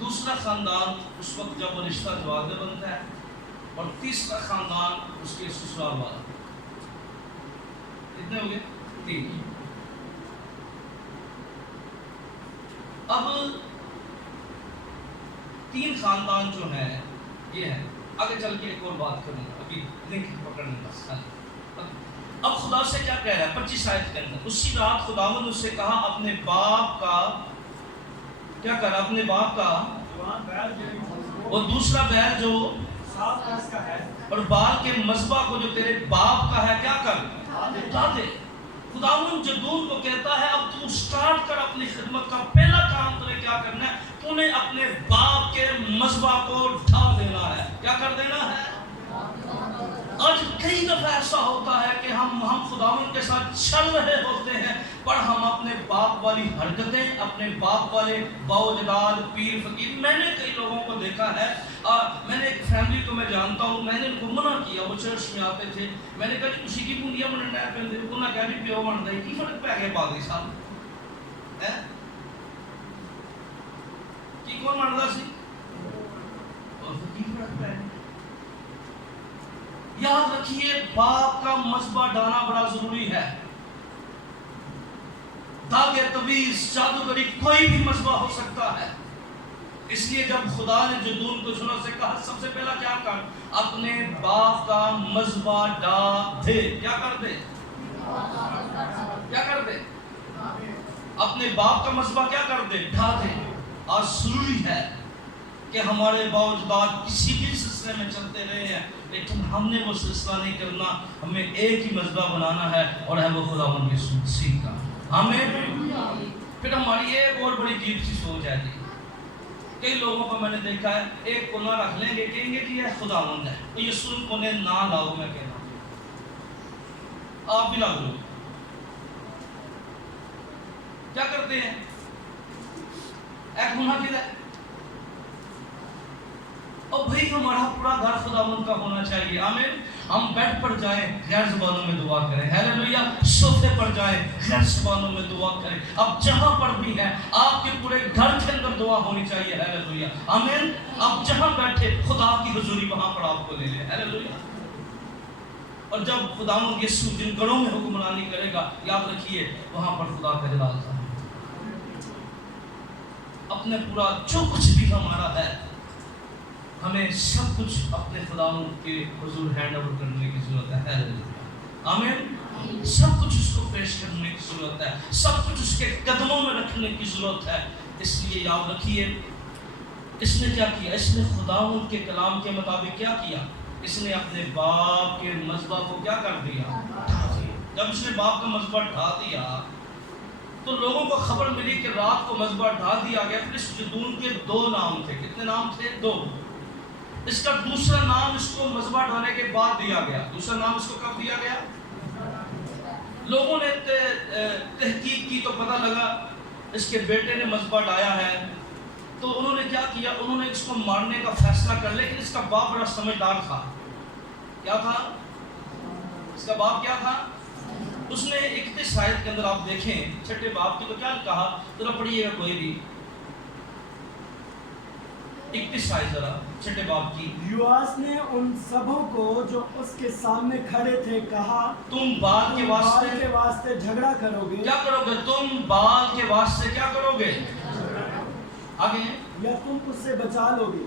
دوسرا خاندان اس وقت جب وہ رشتہ جواد بنتا ہے، اور تیسرا خاندان اس کے سسرال والا۔ کتنے ہو گئے؟ 3۔ اب 3 خاندان جو ہیں یہ ہے، آگے چل کے ایک اور بات کروں گا، ابھی لنک پکڑنے بس۔ اب خدا سے کیا کہہ رہا ہے 25 آیت کے اندر؟ اسی رات خداوند اس سے کہا اپنے باپ کا کیا کر، اپنے باپ کا اور دوسرا بیل جو اور بال کے مذبح کو جو تیرے باپ کا ہے کیا کر، اٹھا دے۔ خداوند جدون کو کہتا ہے اب تو سٹارٹ کر اپنی خدمت کا، پہلا کام تمہیں کیا کرنا ہے، تمہیں اپنے باپ کے مذبح کو اٹھا دینا ہے۔ کیا کر دینا ہے؟ آج کئی دفعہ ایسا ہوتا ہے کہ ہم خداوند کے ساتھ چل رہے ہوتے ہیں، پر ہم اپنے باپ والی حرکتیں، اپنے باپ والے باوجداد پیر فقیر، میں نے کئی لوگوں کو دیکھا ہے، میں نے ایک فیملی کو میں جانتا ہوں، میں نے ان کو منع کیا، وہ چرچ میں آتے تھے، میں نے کہا جی اسی کی منڈیاں منڈا ہے پہلے، انہوں نے کہا جی پیو منڈا ہے، کی فرق پہ گئے پادری صاحب ہے کی کون منڈا سی اور کی فرق پہ؟ یاد رکھیے باپ کا مذبح ڈانا بڑا ضروری ہے۔ داغے تویز جادوگری کوئی بھی مذبح ہو سکتا ہے، اس لیے جب خدا نے جدون کو چنا سے کہا سب سے پہلا کیا کر، اپنے باپ کا مذبح ڈال دے۔ کیا کر دے؟ کیا کر دے؟ اپنے باپ کا مذبح کیا کر دے؟ ڈھا دے۔ آج ضروری ہے کہ ہمارے باوجداد کسی بھی سلسلے میں چلتے رہے ہیں، لیکن ہم نے وہ سلسلہ نہیں کرنا، ہمیں ایک ہی مذبح بنانا ہے، اور ہے وہ خداوند یسوع مسیح کا۔ آمین۔ پھر ہماری ایک اور بڑی عجیب سی سوچ ہے جی، کئی لوگوں کو میں نے دیکھا ہے ایک کونا رکھ لیں گے، کہیں گے کہ یہ خداوند ہے، تو یسوع کونے نہ لاؤ، میں کہنا آپ بھی لا لو۔ کیا کرتے ہیں؟ ایک کونا کدھر ہے؟ اور بھئی ہمارا پورا گھر خداوند کا ہونا چاہیے۔ آمین۔ ہم بیڈ پر جائیں غیر زبانوں میں دعا کریں، ہیلیلویا۔ صوفے پر جائیں غیر زبانوں میں دعا کریں۔ اب جہاں پر بھی ہیں آپ کے پورے گھر کے اندر دعا ہونی چاہیے، ہیلیلویا۔ آمین۔ آپ جہاں بیٹھے خدا کی حضوری وہاں پر آپ کو لے لیں، ہیلیلویا۔ اور جب خداوند یسوع جن گھروں میں حکمرانی کرے گا، یاد رکھیے وہاں پر خدا کا جلال تھا۔ اپنے پورا جو کچھ بھی ہمارا ہے، ہمیں سب کچھ اپنے خداوند کے حضور ہینڈ اوور کرنے کی ضرورت ہے، ہیلیلویا۔ آمین۔ سب کچھ اس کو پیش کرنے کی ضرورت ہے، سب کچھ اس کے قدموں میں رکھنے کی ضرورت ہے۔ اس لیے یاد رکھیے اس نے کیا کیا، اس نے خداوند کے کلام کے مطابق کیا کیا، اس نے اپنے باپ کے مذبح کو کیا کر دیا، ڈھا دیا۔ جب اس نے باپ کا مذبح ڈھا دیا تو لوگوں کو خبر ملی کہ رات کو مذبح ڈھا دیا گیا۔ پھر اس جدون کے 2 نام تھے، کتنے نام تھے؟ 2۔ اس کا دوسرا نام اس کو مذبح ڈھانے کے بعد دیا گیا۔ دوسرا نام اس کو کب دیا گیا؟ لوگوں نے تحقیق کی تو پتہ لگا اس کے بیٹے نے مذبح ڈھایا ہے، تو انہوں نے کیا کیا، انہوں نے اس کو مارنے کا فیصلہ کر، لیکن اس کا باپ بڑا سمجھدار تھا۔ کیا تھا اس کا باپ؟ کیا تھا؟ اس نے 31 آیت کے اندر آپ دیکھیں چھٹے باپ کی، تو کیا کہا، ذرا پڑھیے گا کوئی بھی 31 آیت ذرا۔ چھٹے باب کی. یواس نے ان سبوں کو جو اس کے سامنے کھڑے تھے کہا تم بال کے واسطے جھگڑا کرو گے. کیا کرو گے؟ تم بال کے واسطے کیا کرو گے؟ آگے یا تم اس سے بچا لو گے.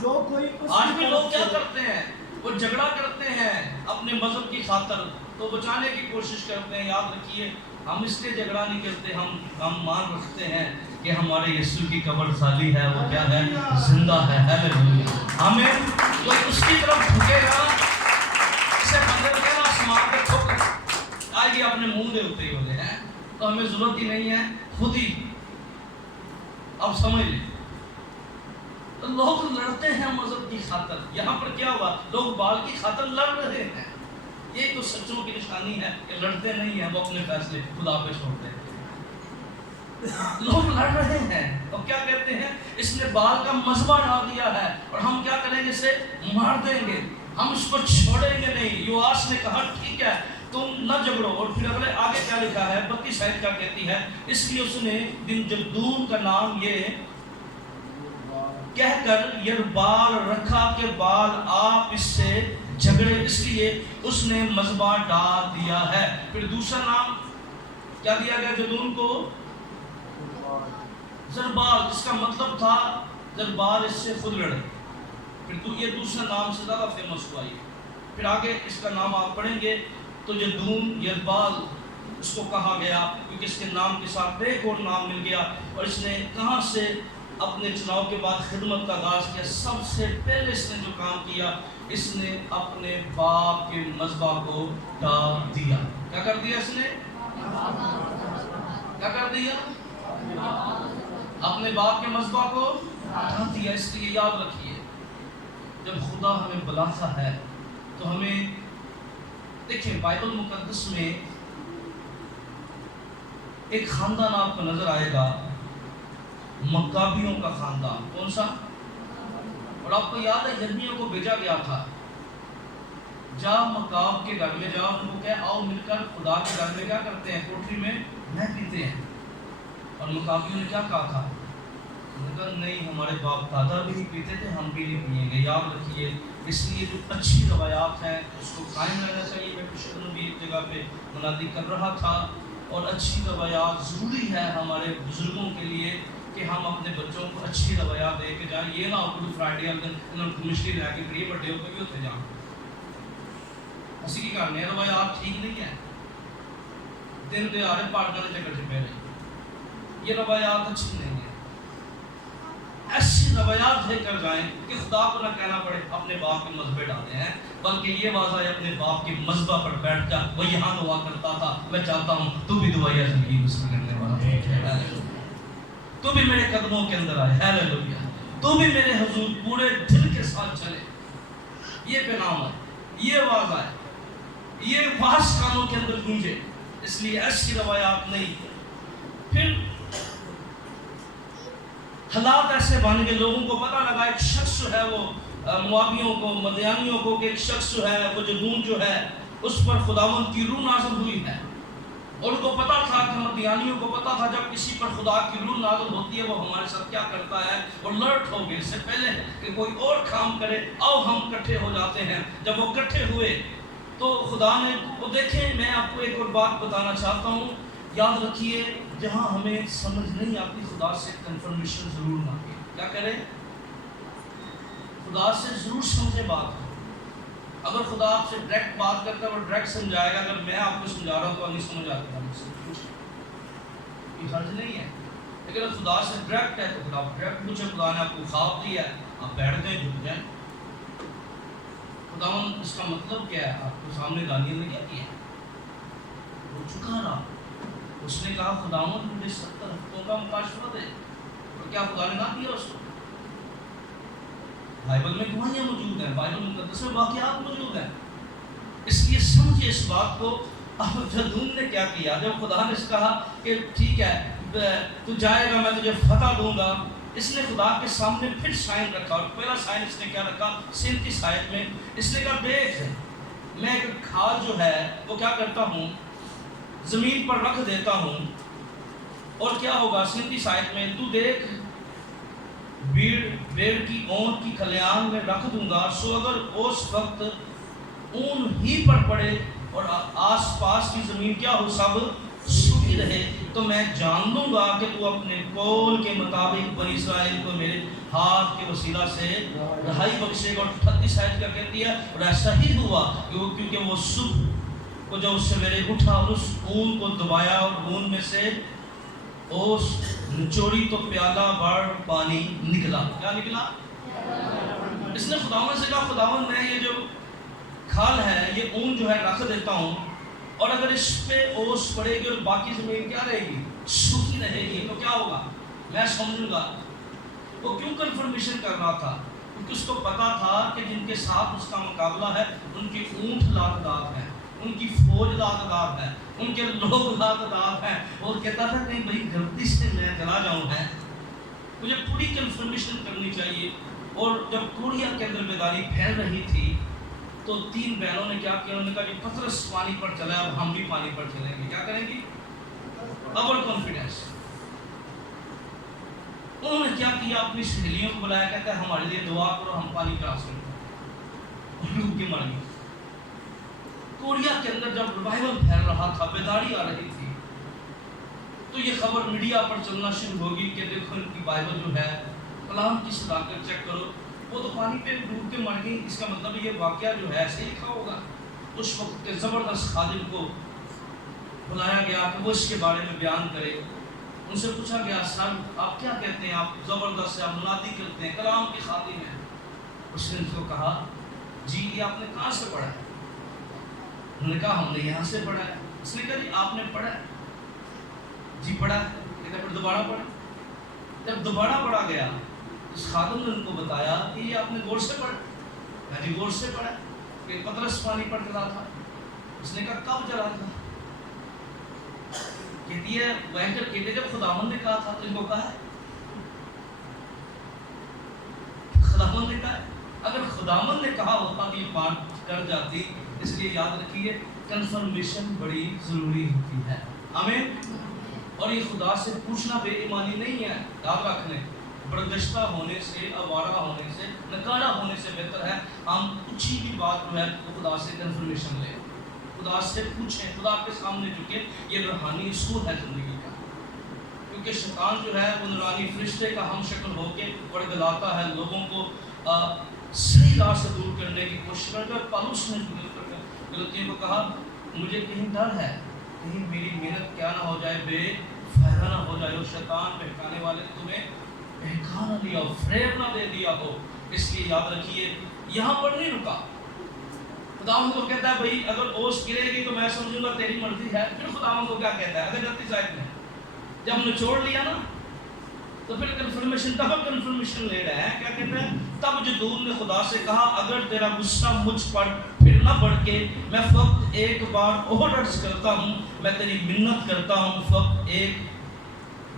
جو کوئی آج بھی لوگ کیا کرتے ہیں؟ وہ جھگڑا کرتے ہیں اپنے مذہب کی خاطر، تو بچانے کی کوشش کرتے ہیں. یاد رکھیے ہم اس لیے جھگڑا نہیں کرتے، ہم مان رکھتے ہیں کہ ہمارے یسوع کی قبر خالی ہے، وہ کیا ہے؟ زندہ ہے. ہیلیلویا. ہمیں کوئی اس کی طرف جھکے گا، اسے بندر کے نا آسمان پہ ٹھوک آئے گی اپنے منہ دے اترے ہوئے ہیں، تو ہمیں ضرورت ہی نہیں ہے، خود ہی. اب سمجھ لیں لوگ لڑتے ہیں مذہب کی خاطر. یہاں پر کیا ہوا؟ لوگ بال کی خاطر لڑ رہے ہیں. یہ تو سچوں کی نشانی ہے کہ لڑتے نہیں ہیں، وہ اپنے فیصلے خدا پہ چھوڑتے ہیں. لوگ لڑ رہے ہیں اور کیا کہتے ہیں؟ اس نے بال کا مذبح ڈال دیا ہے اور ہم کیا کریں گے؟ اسے مار دیں گے، ہم اس کو چھوڑیں گے نہیں. یواس نے کہا ٹھیک ہے تم نہ جھگڑو. اور پھر اگلے آگے کیا لکھا ہے؟ 32 آیت کیا کہتی ہے؟ اس لیے اس نے دن جدون کا نام یہ کہہ کر یربال رکھا کہ بال آپ اس سے جھگڑے، اس لیے اس نے مذبح ڈال دیا ہے. پھر دوسرا نام کیا دیا گیا جدون کو؟ زربال، جس کا مطلب تھا زربال اس سے خود لڑے. پھر تو یہ دوسرا نام سے زیادہ فیمس ہوا. پھر آگے اس کا نام آپ پڑھیں گے تو جدون یربال اس کو کہا گیا کیونکہ اس کے نام کے ساتھ ایک اور نام مل گیا. اور اس نے کہاں سے اپنے چناؤ کے بعد خدمت کا آغاز کیا؟ سب سے پہلے اس نے جو کام کیا، اس نے اپنے باپ کے مذبح کو ڈال دیا. کیا کر دیا؟ اس نے کیا کر دیا؟ اپنے باپ کے مذبح کو ڈال دیا. اس لیے یاد رکھیے جب خدا ہمیں بلاتا ہے تو ہمیں دیکھیں بائبل مقدس میں ایک خاندان آپ کو نظر آئے گا، مکابیوں کا خاندان. کون سا؟ اور آپ کو یاد ہے یرمیہ کو بھیجا گیا تھا، جا مکاب کے گھر میں جا، ان کو کہے آؤ مل کر خدا کے گھر میں کیا کرتے ہیں؟ کوٹری میں مہ پیتے ہیں. اور مکابیوں نے کیا کہا تھا؟ انہوں نے کہا نہیں، ہمارے باپ دادا بھی نہیں پیتے تھے، ہم بھی نہیں پیئیں گے. یاد رکھیے اس لیے جو اچھی روایات ہیں اس کو قائم رہنا چاہیے. میں کچھ بھی ایک جگہ پہ منادی کر رہا تھا، اور اچھی روایات ضروری ہے ہمارے بزرگوں کے لیے کہ ہم اپنے بچوں کو اچھی روایات دے کے جائیں. یہ نہ ہو کہ فرائیڈے والے دن انہوں کو مشکل لے کے پھر بڑے ہو کے بھی ہوتے جائیں. اسی کی کہانی ہے روایات ٹھیک نہیں ہے. دن دیہڑے پاٹنا نے چکر چھپے رہے، یہ روایات اچھی نہیں ہے. ایسی روایات لے کر جائیں کہ خدا کو نہ کہنا پڑے اپنے باپ کے مذبح ڈالے ہیں، بلکہ یہ واضح ہے اپنے باپ کے مذبح پر بیٹھ کر وہ یہاں دعا کرتا تھا. میں چاہتا ہوں تو بھی دعائیں زندگی مسلم کرنے والا، تو بھی میرے قدموں کے اندر آئے. ہیلیلویا. تو بھی میرے حضور پورے دل کے ساتھ چلے. یہ پیغام ہے، یہ واضح ہے، یہ واضح کانوں کے اندر گونجے. اس لیے ایسی روایات نہیں. پھر حالات ایسے بن گئے، لوگوں کو پتہ لگا ایک شخص جو ہے وہ موابیوں کو، مدیانیوں کو، کہ ایک شخص جو ہے وہ جدون جو ہے اس پر خداوند کی روح نازل ہوئی ہے. اور ان کو پتا تھا کہ مدیانیوں کو پتا تھا جب کسی پر خدا کی روح نازل ہوتی ہے وہ ہمارے ساتھ کیا کرتا ہے، اور الرٹ ہو گئے. اس سے پہلے کہ کوئی اور کام کرے آؤ ہم اکٹھے ہو جاتے ہیں. جب وہ اکٹھے ہوئے تو خدا نے وہ دیکھیں، میں آپ کو ایک اور بات بتانا چاہتا ہوں. یاد رکھیے جہاں ہمیں سمجھ نہیں آتی خدا سے کنفرمیشن ضرور مانگے. کیا کریں؟ خدا سے ضرور سمجھے بات. اگر خدا آپ سے ڈائریکٹ بات کرتا ہے وہ ڈائریکٹ سمجھائے گا. اگر میں آپ کو سمجھا رہا ہوں تو نہیں سمجھ آتا ہے، یہ حرج نہیں ہے. لیکن اگر خدا سے ڈائریکٹ ہے تو خدا ڈائریکٹ پوچھے. خدا نے آپ کو خواب دیا ہے، آپ بیٹھ جائیں، جھک جائیں. خدا اس کا مطلب کیا ہے؟ آپ کو سامنے دانیل نے کیا کیا؟ وہ جھکا رہا. اس نے کہا خداوند مجھے 70 ہفتوں کا مکاشفہ دے. اور کیا خدا نے نہ دیا اس کو؟ بائبل میں گواہیاں موجود ہیں، بائبل مقدس میں واقعات موجود ہیں. اس لیے سمجھے اس بات کو. اب جدون نے کیا کیا؟ جب خدا نے کہا کہ ٹھیک ہے تو جائے گا، میں تجھے فتح دوں گا، اس نے خدا کے سامنے پھر سائن رکھا. اور پہلا سائن اس نے کیا رکھا؟ 37 آیت میں اس نے کہا دیکھ میں ایک کھال جو ہے وہ کیا کرتا ہوں، زمین پر رکھ دیتا ہوں، اور کیا ہوگا 37 آیت میں تو دیکھ بیڑ کی اون کی کھلیان میں رکھ دوں گا، سو اگر اس وقت اون ہی پر پڑے اور آس پاس کی زمین کیا ہو، سب سوکھی رہے، تو میں جان لوں گا کہ تو اپنے قول کے مطابق بنی اسرائیل کو میرے ہاتھ کے وسیلہ سے رہائی بخشے گا۔ اور 38 آیت کیا کہتی ہے؟ اور ایسا ہی ہوا کیونکہ وہ صبح کو جب اس سے میرے اٹھا اور اس اون کو دبایا اور اون میں سے اوس نچوڑی تو پیالہ بھر پانی نکلا۔ کیا نکلا؟ اس نے خداوند سے کہا، خداوند میں یہ جو کھال ہے، یہ اون جو ہے رکھ دیتا ہوں، اور اگر اس پہ اوس پڑے گی اور باقی زمین کیا رہے گی؟ سوکھی رہے گی، تو کیا ہوگا؟ میں سمجھوں گا۔ وہ کیوں کنفرمیشن کر رہا تھا؟ کیونکہ اس کو پتا تھا کہ جن کے ساتھ اس کا مقابلہ ہے ان کی اونٹ لاتعداد ہے، ان کی فوج لاتعداد ہے، ان کے لوگ لاتعداد ہیں۔ اور کہتا تھا کہ بھائی غلطی سے میں چلا جاؤں ہے، مجھے پوری کنفرمیشن کرنی چاہیے۔ اور جب کوریا کے اندر بیداری پھیل رہی تھی تو 3 بہنوں نے کیا کیا؟ انہوں نے کہا کہ پترس پانی پر چلا ہے، اب ہم بھی پانی پر چلیں گے۔ کیا کریں گے؟ Over confidence. انہوں نے کیا کیا؟ اپنی سہیلیوں کو بلایا، کہتا ہے ہمارے لیے دعا کرو، ہم پانی کراس کریں گے، اور ڈوب کے مر گئے۔ کوریا کے اندر جب ریوائول پھیل رہا تھا، بیداری آ رہی تھی، تو یہ خبر میڈیا پر چلنا شروع ہوگی کہ دیکھو ان کی بائبل جو ہے، کلام کی صداقت چیک کرو، وہ تو پانی پہ ڈوب کے مر گئی، اس کا مطلب یہ واقعہ جو ہے ایسے لکھا ہوگا۔ اس وقت کے زبردست خادم کو بلایا گیا کہ وہ اس کے بارے میں بیان کرے۔ ان سے پوچھا گیا، سر آپ کیا کہتے ہیں؟ آپ زبردست سے آپ منادی کرتے ہیں، کلام کے خادم ہیں۔ اس نے ان کو کہا، جی یہ آپ نے کہاں سے پڑھا ہے؟ انہوں نے کہا ہم نے یہاں سے پڑھا ہے۔ اس نے کہا جی آپ نے پڑھا ہے؟ جی پڑھا ہے۔ کہتے پھر دوبارہ پڑھا۔ جب دوبارہ پڑھا گیا، اس خادم نے ان کو بتایا کہ یہ آپ نے غور سے پڑھا؟ میں جی غور سے پڑھا کہ پترس پانی پر چلا تھا۔ اس نے کہا کب چلا تھا؟ کہتی ہے وینکر کہتے جب خداوند نے کہا تھا تو ان کو کہا ہے، خداوند نے کہا ہے۔ اگر خداوند نے کہا ہوتا تو یہ بات کر جاتی۔ اس لیے یاد رکھیے کنفرمیشن بڑی ضروری ہوتی ہے۔ آمین۔ اور یہ خدا سے پوچھنا بے ایمانی نہیں ہے، یاد رکھنے، بردشتہ ہونے سے، آوارہ ہونے سے، نکارہ ہونے سے بہتر ہے ہم کچھ بھی بات جو ہے وہ خدا سے کنفرمیشن لیں، خدا سے پوچھیں، خدا کے سامنے جھکیں۔ یہ روحانی اصول ہے زندگی کا، کیونکہ شیطان جو ہے وہ نورانی فرشتے کا ہم شکل ہو کے ورگلاتا ہے، لوگوں کو صحیح راہ سے دور کرنے کی کوشش کرتا ہے۔ پالوس نے غلطیوں کو کہا، مجھے کہیں ڈر ہے کہیں میری محنت کیا نہ ہو جائے، بے فائدہ نہ ہو جائے، اور شیطان بہکانے والے نے تمہیں بہکا نہ دیا ہو، فریب نہ دے دیا ہو۔ اس لیے یاد رکھیے یہاں پر نہیں رکا، خداوند کو کہتا ہے بھائی اگر اوس گرے گی تو میں سمجھوں گا تیری مرضی ہے۔ پھر خداوند کو کیا کہتا ہے؟ اگر 38 آیت میں جب نچوڑ لیا نا تو پھر کنفرمیشن، ڈبل کنفرمیشن لے رہا ہے۔ کیا کہتا ہے؟ تب جدون نے خدا سے کہا، اگر تیرا غصہ مجھ پر پھر نہ بڑھ کے میں فقط ایک بار اور عرض کرتا ہوں، میں تیری منت کرتا ہوں، فقط ایک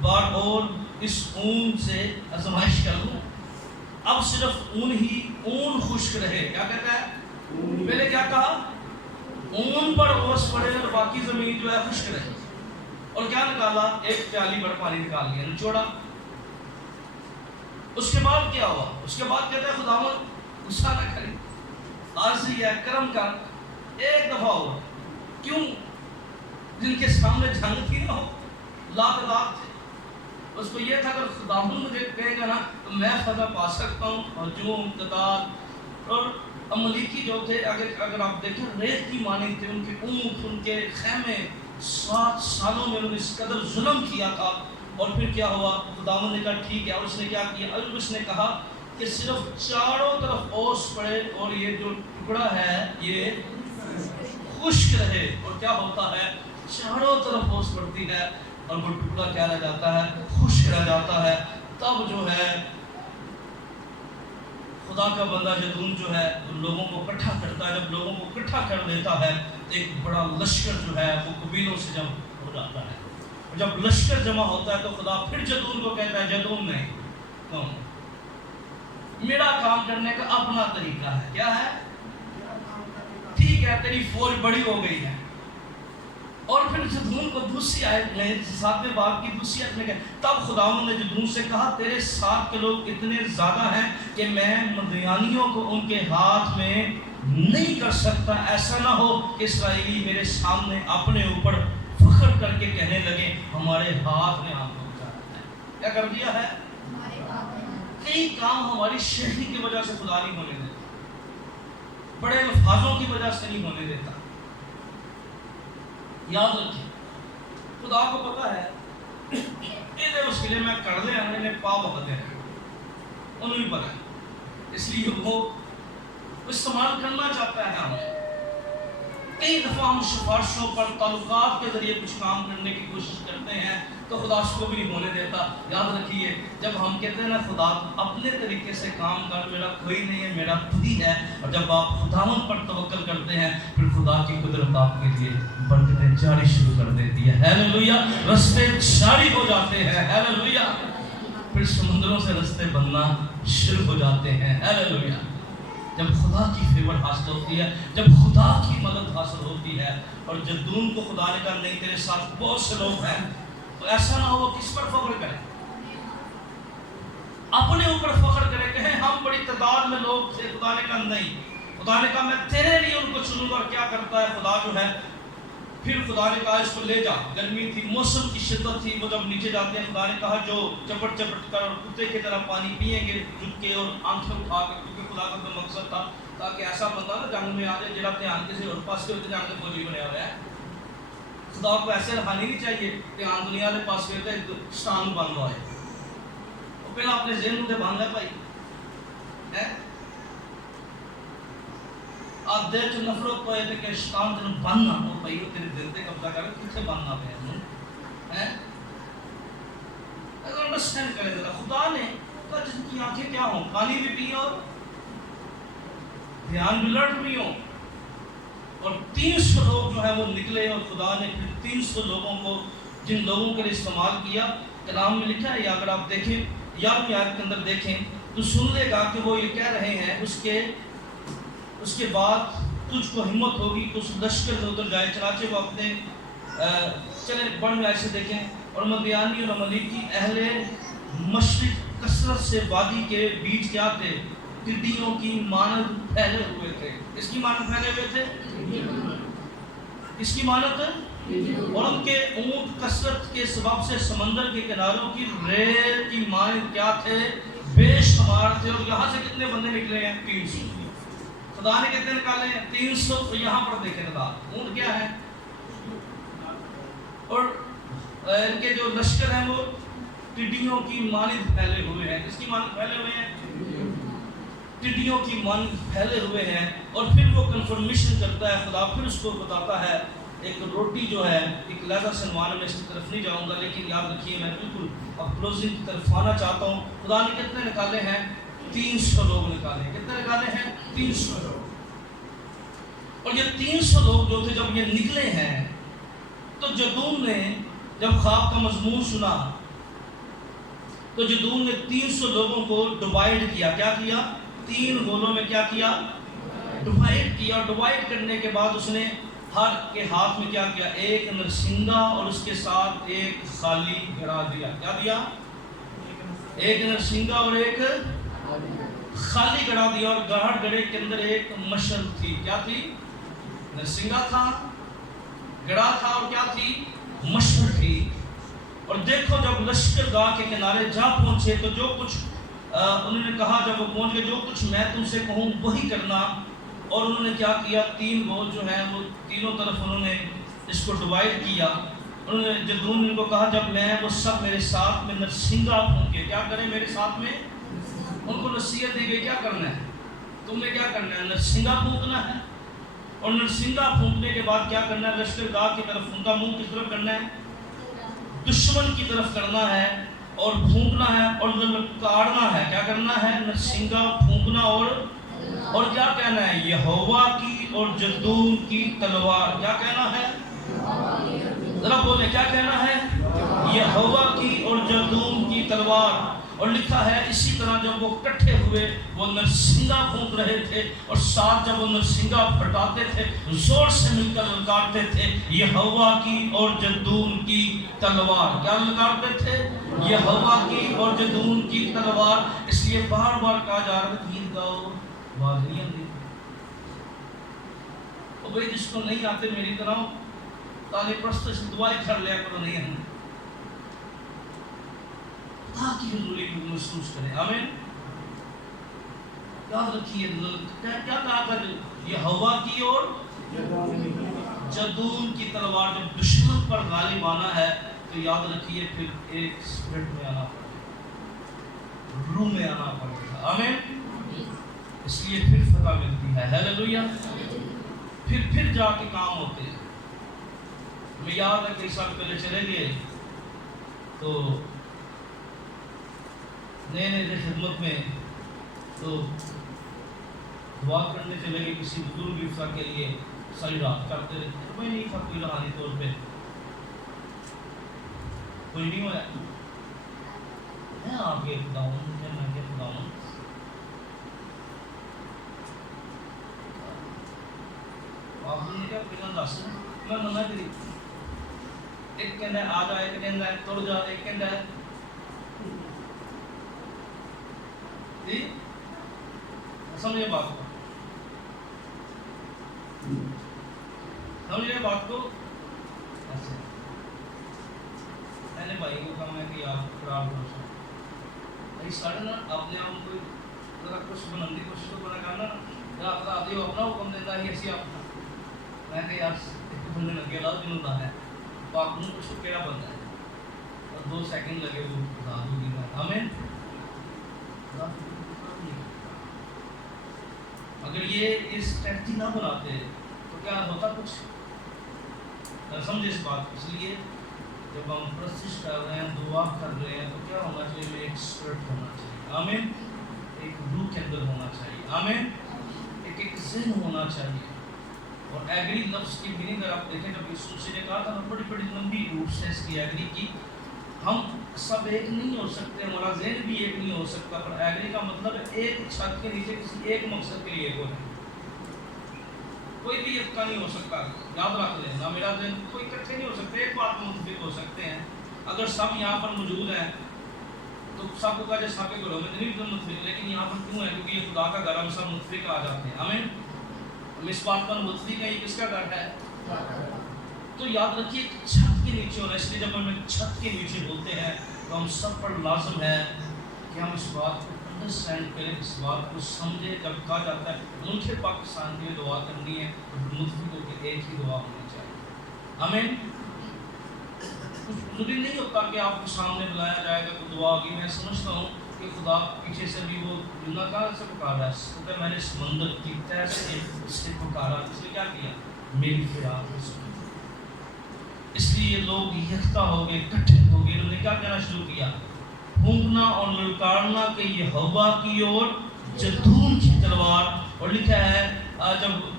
بار اور اس اون سے آزمائش کر لوں۔ اب صرف اون ہی اون خشک رہے۔ کیا کہتا ہے؟ پہلے کیا کہا؟ اون پر اوس پڑے اور باقی زمین جو ہے خشک رہے۔ اور کیا نکالا؟ ایک پیالی بھر پانی نکال لیا، نچوڑا۔ اس کے بعد کیا ہوا؟ اس کے بعد کہتا ہے خداوند غصہ نہ کریں، عاجزی ہے، کرم کر۔ ایک دفعہ ہوا، کیوں؟ جن کے سامنے جنگ تھی نہ ہو، لاتعداد تھے، اس کو یہ تھا اگر خداوند مجھے کہے گا نا تو میں فتح پا سکتا ہوں۔ اور جو امتداد اور املیکی جو تھے، اگر آپ دیکھیں ریت کی مانی تھے، ان کے اونٹ، ان کے خیمے، 7 سالوں میں انہوں نے اس قدر ظلم کیا تھا۔ اور پھر کیا ہوا؟ خداوند نے کہا ٹھیک ہے، اور اس نے کیا کیا؟ اب اس نے کہا کہ صرف چاروں طرف اوس پڑے اور یہ جو ٹکڑا ہے یہ خشک رہے۔ اور کیا ہوتا ہے؟ چاروں طرف اوس پڑتی ہے اور وہ ٹکڑا کیا رہ جاتا ہے؟ خشک رہ جاتا ہے۔ تب جو ہے خدا کا بندہ جدون جو ہے لوگوں کو اکٹھا کرتا ہے۔ جب لوگوں کو اکٹھا کر لیتا ہے تو ایک بڑا لشکر جو ہے وہ قبیلوں سے جمع ہو جاتا ہے۔ اور جب لشکر جمع ہوتا ہے تو خدا پھر جدون کو کہتا ہے، جدون نہیں، کون؟ میرا کام کرنے کا اپنا طریقہ ہے۔ کیا ہے؟ ٹھیک ہے تیری فوج بڑی ہو گئی ہے اور پھر جدون کو دوسری آیت میں 7ویں باب کی دوسری آیت میں کہ تب خداوند نے جدون سے کہا تیرے ساتھ کے لوگ اتنے زیادہ ہیں کہ میں مدیانیوں کو ان کے ہاتھ میں نہیں کر سکتا، ایسا نہ ہو کہ اسرائیلی میرے سامنے اپنے اوپر فخر کر کے کہنے لگے ہمارے ہاتھ میں آپ کو اٹھایا ہے۔ کیا کر دیا ہے؟ کئی کام ہماری شہری کی وجہ سے خدا نہیں ہونے دیتا، بڑے الفاظوں کی وجہ سے نہیں ہونے دیتا۔ یاد رکھیں خدا کو پتا ہے یہ اس کے لیے میں کر لے ہمیں نے پا بہت ہے انہوں بھی پتا ہے، اس لیے وہ استعمال کرنا چاہتا ہے ہمیں۔ کئی دفعہ ہم سفارشوں پر تعلقات کے ذریعے کچھ کام کرنے کی کوشش کرتے ہیں تو خدا اس کو بھی نہیں ہونے دیتا۔ یاد رکھیے جب ہم کہتے ہیں نا خدا اپنے طریقے سے کام کر، میرا کوئی نہیں ہے، میرا خود ہی ہے، اور جب آپ خداوند پر توکل کرتے ہیں پھر خدا کی قدرت آپ کے لیے برکتیں جاری شروع کر دیتی ہے۔ ہیلیلویا، رستے جاری ہو جاتے ہیں۔ ہیلیلویا، پھر سمندروں سے رستے بننا شروع ہو جاتے ہیں۔ ہیلیلویا، جب خدا کی فیور حاصل ہوتی ہے، جب خدا کی مدد حاصل ہوتی ہے، اور جدون کو خدا نے کہا نہیں تیرے ساتھ بہت سے لوگ ہیں، تو ایسا نہ ہو کس پر فخر کریں، اپنے اوپر فخر کریں، کہیں ہم بڑی تعداد میں لوگ تھے۔ خدا نے کہا نہیں، خدا نے کہا میں تیرے لیے ان کو چنوں گا۔ اور کیا کرتا ہے خدا جو ہے، پھر خدا نے کہا اس کو لے جا، گرمی تھی، موسم کی شدت تھی، وہ جب نیچے جاتے ہیں خدا نے کہا جو چپٹ چپٹ کر اور کتے کی طرح پانی پیئیں گے جھک کے اور آنکھیں اٹھا کے، کیونکہ خدا کا تو مقصد تھا تاکہ ایسا بندہ نا جنگ میں آ جائے جڑا اپنے آنکھ سے اور پاس کے ہوتے جان کے فوجی بنیا ہوا ہے۔ خدا کو ایسے رہانی نہیں چاہیے کہ آن دنیا کے پاس ہوتے شان بن رہا ہے، وہ پہلے اپنے ذہن سے بن لے بھائی آپ دیر چ نفرت پائے تھے کہ شیطان تین بننا ہو پائی وہ تیرے دل سے قبضہ کر کتنے بننا پہ انڈرسٹینڈ کرے ذرا۔ خدا نے کہا جن کی آنکھیں کیا ہوں، پانی بھی پی اور دھیان بھی لڑ بھی ہوں، اور 300 لوگ جو ہے وہ نکلے، اور خدا نے پھر 300 لوگوں کو جن لوگوں کے لیے استعمال کیا، کلام میں لکھا ہے، یا اگر آپ دیکھیں 11ویں آیت کے اندر دیکھیں تو سن لے گا کہ وہ یہ کہہ رہے ہیں اس کے بعد تجھ کو ہمت ہوگی کہ اس لشکر میں اتر جائے، چنانچہ وہ اپنے چلے بڑھ میں ایسے دیکھیں، اور مدیانی اور عملیکی اہل مشرق کثرت سے وادی کے بیچ کیا تھے، ٹڈیوں کی مانند پھیلے ہوئے تھے۔ اس کی مانند پھیلے ہوئے تھے، اس کی مانند، اور ان کے اونٹ کثرت کے سبب سے سمندر کے کناروں کی ریل کی مانند کیا تھے، بے شمار تھے۔ اور یہاں سے کتنے بندے نکلے ہیں؟ 300۔ خدا نے کتنے نکالے ہیں؟ 300۔ تو یہاں پر دیکھیں خدا اونٹ کیا ہے، اور ان کے جو لشکر ہیں وہ ٹڈیوں کی مانند پھیلے ہوئے ہیں۔ اس کی مانند پھیلے ہوئے ہیں، ٹڈیوں کی مانند پھیلے ہوئے ہیں۔ اور پھر وہ کنفرمیشن کرتا ہے خدا، پھر اس کو بتاتا ہے ایک روٹی جو ہے، ایک لہذا سنوان میں اس کی طرف نہیں جاؤں گا، لیکن یاد رکھیے میں بالکل اب کلوزنگ کی طرف آنا چاہتا ہوں۔ خدا نے کتنے نکالے ہیں؟ 300 لوگ نکالے ہیں۔ کتنے نکالے ہیں؟ 300 لوگ۔ اور یہ 300 لوگ جو تھے جب یہ نکلے ہیں تو جدون نے جب خواب کا مضمون سنا تو جدون نے 300 لوگوں کو ڈیوائیڈ کیا۔ کیا کیا؟ 3 گولوں میں کیا کیا؟ ڈیوائیڈ کیا۔ ڈیوائیڈ کرنے کے بعد اس نے ہر کے ہاتھ میں کیا کیا؟ ایک نرسنگا اور اس کے ساتھ ایک خالی گڑا دیا۔ کیا دیا؟ ایک نرسنگا اور ایک خالی گڑا دیا، اور گڑھڑ گڑے کے اندر ایک مشل تھی۔ کیا تھی؟ نرسنگا تھا، گڑا تھا، اور کیا تھی؟ مشل تھی۔ اور دیکھو جب لشکر گاہ کے کنارے جا پہنچے تو جو کچھ انہوں نے کہا، جب وہ پہنچ گئے، جو کچھ میں تم سے کہوں وہی کرنا۔ اور انہوں نے کیا کیا؟ 3 گول جو ہیں وہ تینوں طرف انہوں نے اس کو ڈیوائیڈ کیا۔ انہوں نے جدون نے ان کو کہا جب میں وہ سب میرے ساتھ میں نرسنگا پھونکے، کیا کریں میرے ساتھ میں؟ ان کو نصیحت دی گئی کیا کرنا ہے، تم نے کیا کرنا ہے؟ نرسنگا پھونکنا ہے۔ اور نرسنگا پھونکنے کے بعد کیا کرنا ہے؟ لشکر گاہ کی طرف ان کا منہ کس طرف کرنا ہے؟ دشمن کی طرف کرنا ہے، اور پھونکنا ہے اور للکارنا ہے۔ کیا کرنا ہے؟ نرسنگا پھونکنا، اور کیا کہنا ہے؟ یہوہ کی اور جدون کی تلوار۔ کیا کہنا ہے؟ ذرا بولے کیا کہنا ہے؟ یہوہ کی اور جدون کی تلوار۔ اور لکھا ہے اسی طرح جب وہ اکٹھے ہوئے وہ نرسنگا پھونک رہے تھے اور ساتھ جب وہ نرسنگا پھٹاتے تھے زور سے مل کر للکارتے تھے یہوہ کی اور جدون کی تلوار. کیا للکارتے تھے؟ یہوہ کی اور جدون کی تلوار. اس لیے بار بار کہا جا رہا ہے گیت گاؤ آواز نہیں آتی. اور بھائی جس کو نہیں آتے میری طرح تالی پرست سے دعائیں کر لیا کرو نہیں ہم خدا کی حضوری کو محسوس کریں. آمین. یاد رکھیے کیا کہا تھا یہوہ کی اور جدون کی تلوار. جب دشمن پر غالب آنا ہے تو یاد رکھیے پھر ایک اسپرٹ میں آنا پڑے گا, روح میں آنا پڑے گا. آمین. اس لیے پھر فتح ملتی ہے. ہیلیلویا. پھر جا کے کام ہوتے ہیں. میں یاد ہے کئی سال پہلے چلے گئے تو نئے خدمت میں تو دعا کرنے چلے گئے کسی بزرگ عرصہ کے لیے. ساری رات کرتے رہتے میں نہیں تھا کوئی روحانی طور پہ کوئی نہیں ہوا. میں آپ کے خدا ہوں, میں کے خدا ہوں. آپ نے کیا پہلے دس میں منع کری. ایک کہنا ہے آ جا, ایک کہنا ہے توڑ جا, ایک کہنا ہے جی سمجھے بات کو, سمجھے بات کو. ایسے میں نے بھائی کو کہا میں کہ آپ قرار کرو سو بھائی ساڑھے نا اپنے آپ کو ذرا کچھ بنندی کوشش تو بنا کرنا نا آپ کا آدھی اپنا حکم دیتا ہے ایسی آپ میں کہ یار ایک بندے لگے لاؤ جنہوں دا ہے تو آپ نے کچھ کیڑا بنتا ہے اور 2 سیکنڈ لگے وہ دادو کی بات. آمین. اگر یہ اس اسٹریٹجی نہ بناتے تو کیا ہوتا کچھ سمجھے اس بات. اس لیے جب ہم پرستش کر رہے ہیں دعا کر رہے ہیں تو کیا ہونا چاہیے, میں ایک اسپرٹ ہونا چاہیے. آمین. ایک روح کے اندر ہونا چاہیے. آمین. ایک ذہن ہونا چاہیے. اور ایگری لفظ کی میننگ اگر آپ دیکھیں جب یسوع مسیح نے کہا تھا بڑی بڑی لمبی روٹ سے اس کی ایگری کی. ہم سب ایک نہیں ہو سکتے, ہمارا ذہن بھی ایک نہیں ہو سکتا, پر ایگری کا مطلب ہے ایک چھت کے نیچے کسی ایک مقصد کے لیے ایک ہونا. کوئی بھی ایک کا نہیں ہو سکتا. یاد رکھ لیں نہ میرا ذہن کوئی اکٹھے نہیں ہو سکتے, ایک بات میں متفق ہو سکتے ہیں. اگر سب یہاں پر موجود ہیں تو سب کو کہا جائے سب کے گھروں میں نہیں بھی متفق, لیکن یہاں پر کیوں ہے کیونکہ یہ خدا کا گھر ہم سب متفق آ جاتے ہیں. آمین. ہم اس بات پر متفق ہیں یہ کس کا گھر ہے. تو یاد رکھیے ایک چھت کے نیچے ہونا. اس لیے جب ہم چھت کے نیچے ہوتے ہیں تو ہم سب پر لازم ہے کہ ہم اس بات کو انڈرسٹینڈ کریں, اس بات کو سمجھیں. جب کہا جاتا ہے ملک پاکستان کے لیے دعا کرنی ہے تو متفق ہو کے ایک ہی دعا ہونی چاہیے. آمین. کچھ ضروری نہیں ہوتا کہ آپ کو سامنے بلایا جائے گا تو دعا ہوگی. میں سمجھتا ہوں کہ خدا پیچھے سے بھی وہ جملہ کہاں سے پکارا ہے, کیونکہ میں نے سمندر کی تہ سے پکارا. اس نے کیا کیا, میری فریاد سنی. اس لیے لوگ یکتا ہو گئے, اکٹھے ہو گئے. انہوں نے کیا کہنا شروع کیا, پھونکنا اور للکارنا کہ یہوہ کی اور جدون کی تلوار. اور لکھا ہے جب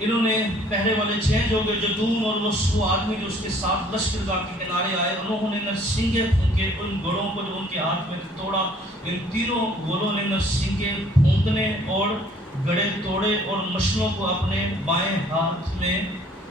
انہوں نے پہلے والے چینج ہو گئے, جدون اور وہ 100 آدمی جو اس کے ساتھ لشکرگاہ کے کنارے آئے, انہوں نے نرسنگے پھونکے. ان گھوڑوں کو جو ان کے ہاتھ میں توڑا, ان تینوں گھوڑوں نے نرسنگے پھونکنے اور گڑے توڑے اور مشلوں کو اپنے بائیں ہاتھ میں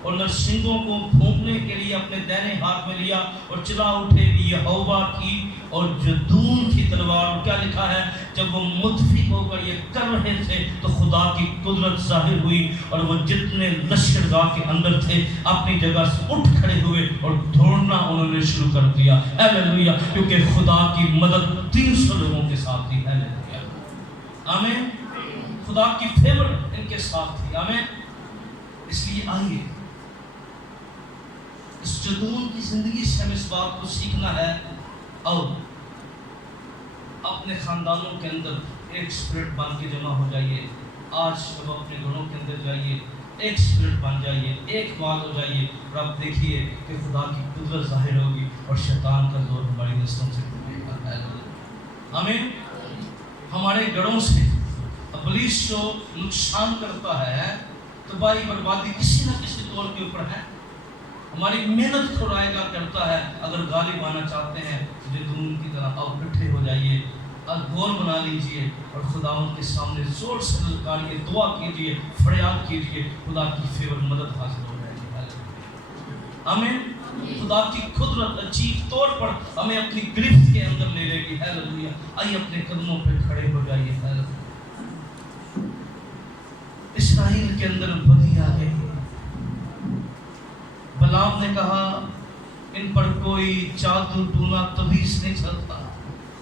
اور نرسنگوں کو پھونکنے کے لیے اپنے دائیں ہاتھ میں لیا اور چلا اٹھے یہوہ کی اور جدون کی تلوار. اور کیا لکھا ہے, جب وہ متفق ہو کر یہ کر رہے تھے تو خدا کی قدرت ظاہر ہوئی اور وہ جتنے لشکرگاہ کے اندر تھے اپنی جگہ سے اٹھ کھڑے ہوئے اور دوڑنا انہوں نے شروع کر دیا. ہیلیلویا. کیونکہ خدا کی مدد 300 لوگوں کے ساتھ تھی. ہیلیلویا. آمین. خدا کی فیور ان کے ساتھ تھی. آمین. اس لیے آئیے اس جدون کی زندگی سے ہمیں اس بات کو سیکھنا ہے. اور اپنے خاندانوں کے اندر ایک اسپرٹ بن کے جمع ہو جائیے. آج جب اپنے گھروں کے اندر جائیے ایک اسپرٹ بن جائیے, ایک بات ہو جائیے, اور آپ دیکھیے کہ خدا کی قدرت ظاہر ہوگی اور شیطان کا زور ہماری نسلوں سے ٹوٹے گا. آمین. ہمارے گھروں سے ابلیس جو نقصان کرتا ہے, تباہی بربادی کسی نہ کسی طور کے اوپر ہے. ہماری محنت کو رائے گا کرتا ہے. اگر غالب آنا چاہتے ہیں جدون کی طرح آؤ اکٹھے ہو جائیے, گول بنا لیجئے اور خداوند کے سامنے زور سے للکاریے, دعا کیجئے, فریاد کیجئے, خدا کی فیور مدد حاصل ہو جائے گی. آمین. خدا کی قدرت عجیب طور پر ہمیں اپنی گرفت کے اندر لے لے گی. ہیلیلویا. آئیے اپنے قدموں پہ کھڑے ہو جائیے. ہیلیلویا. اسرائیل کے اندر بدی آ گئی. بلعام نے کہا ان پر کوئی جادو ٹونا تویز نہیں چلتا,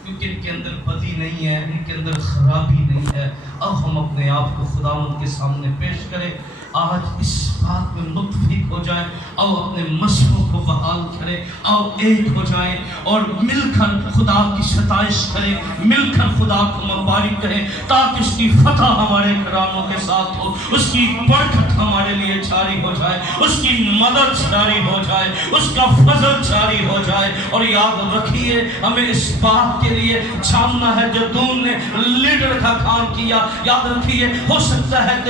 کیونکہ ان کے اندر بدی نہیں ہے, ان کے اندر خرابی نہیں ہے. اب ہم اپنے آپ کو خداوند کے سامنے پیش کریں, آج اس بات میں متفق ہو جائیں, او اپنے مذہبوں کو بحال کریں, او ایک ہو جائیں اور مل کر خدا کی ستائش کریں, مل کر خدا کو مبارک کریں, تاکہ اس کی فتح ہمارے گھرانوں کے ساتھ ہو, اس کی برکت ہمارے لیے جاری ہو جائے, اس کی مدد جاری ہو جائے, اس کا فضل جاری ہو جائے. اور یاد رکھیے ہمیں اس بات کے لیے جاننا ہے, جدون نے لیڈر کا کام کیا. یاد رکھیے ہو سکتا ہے کہ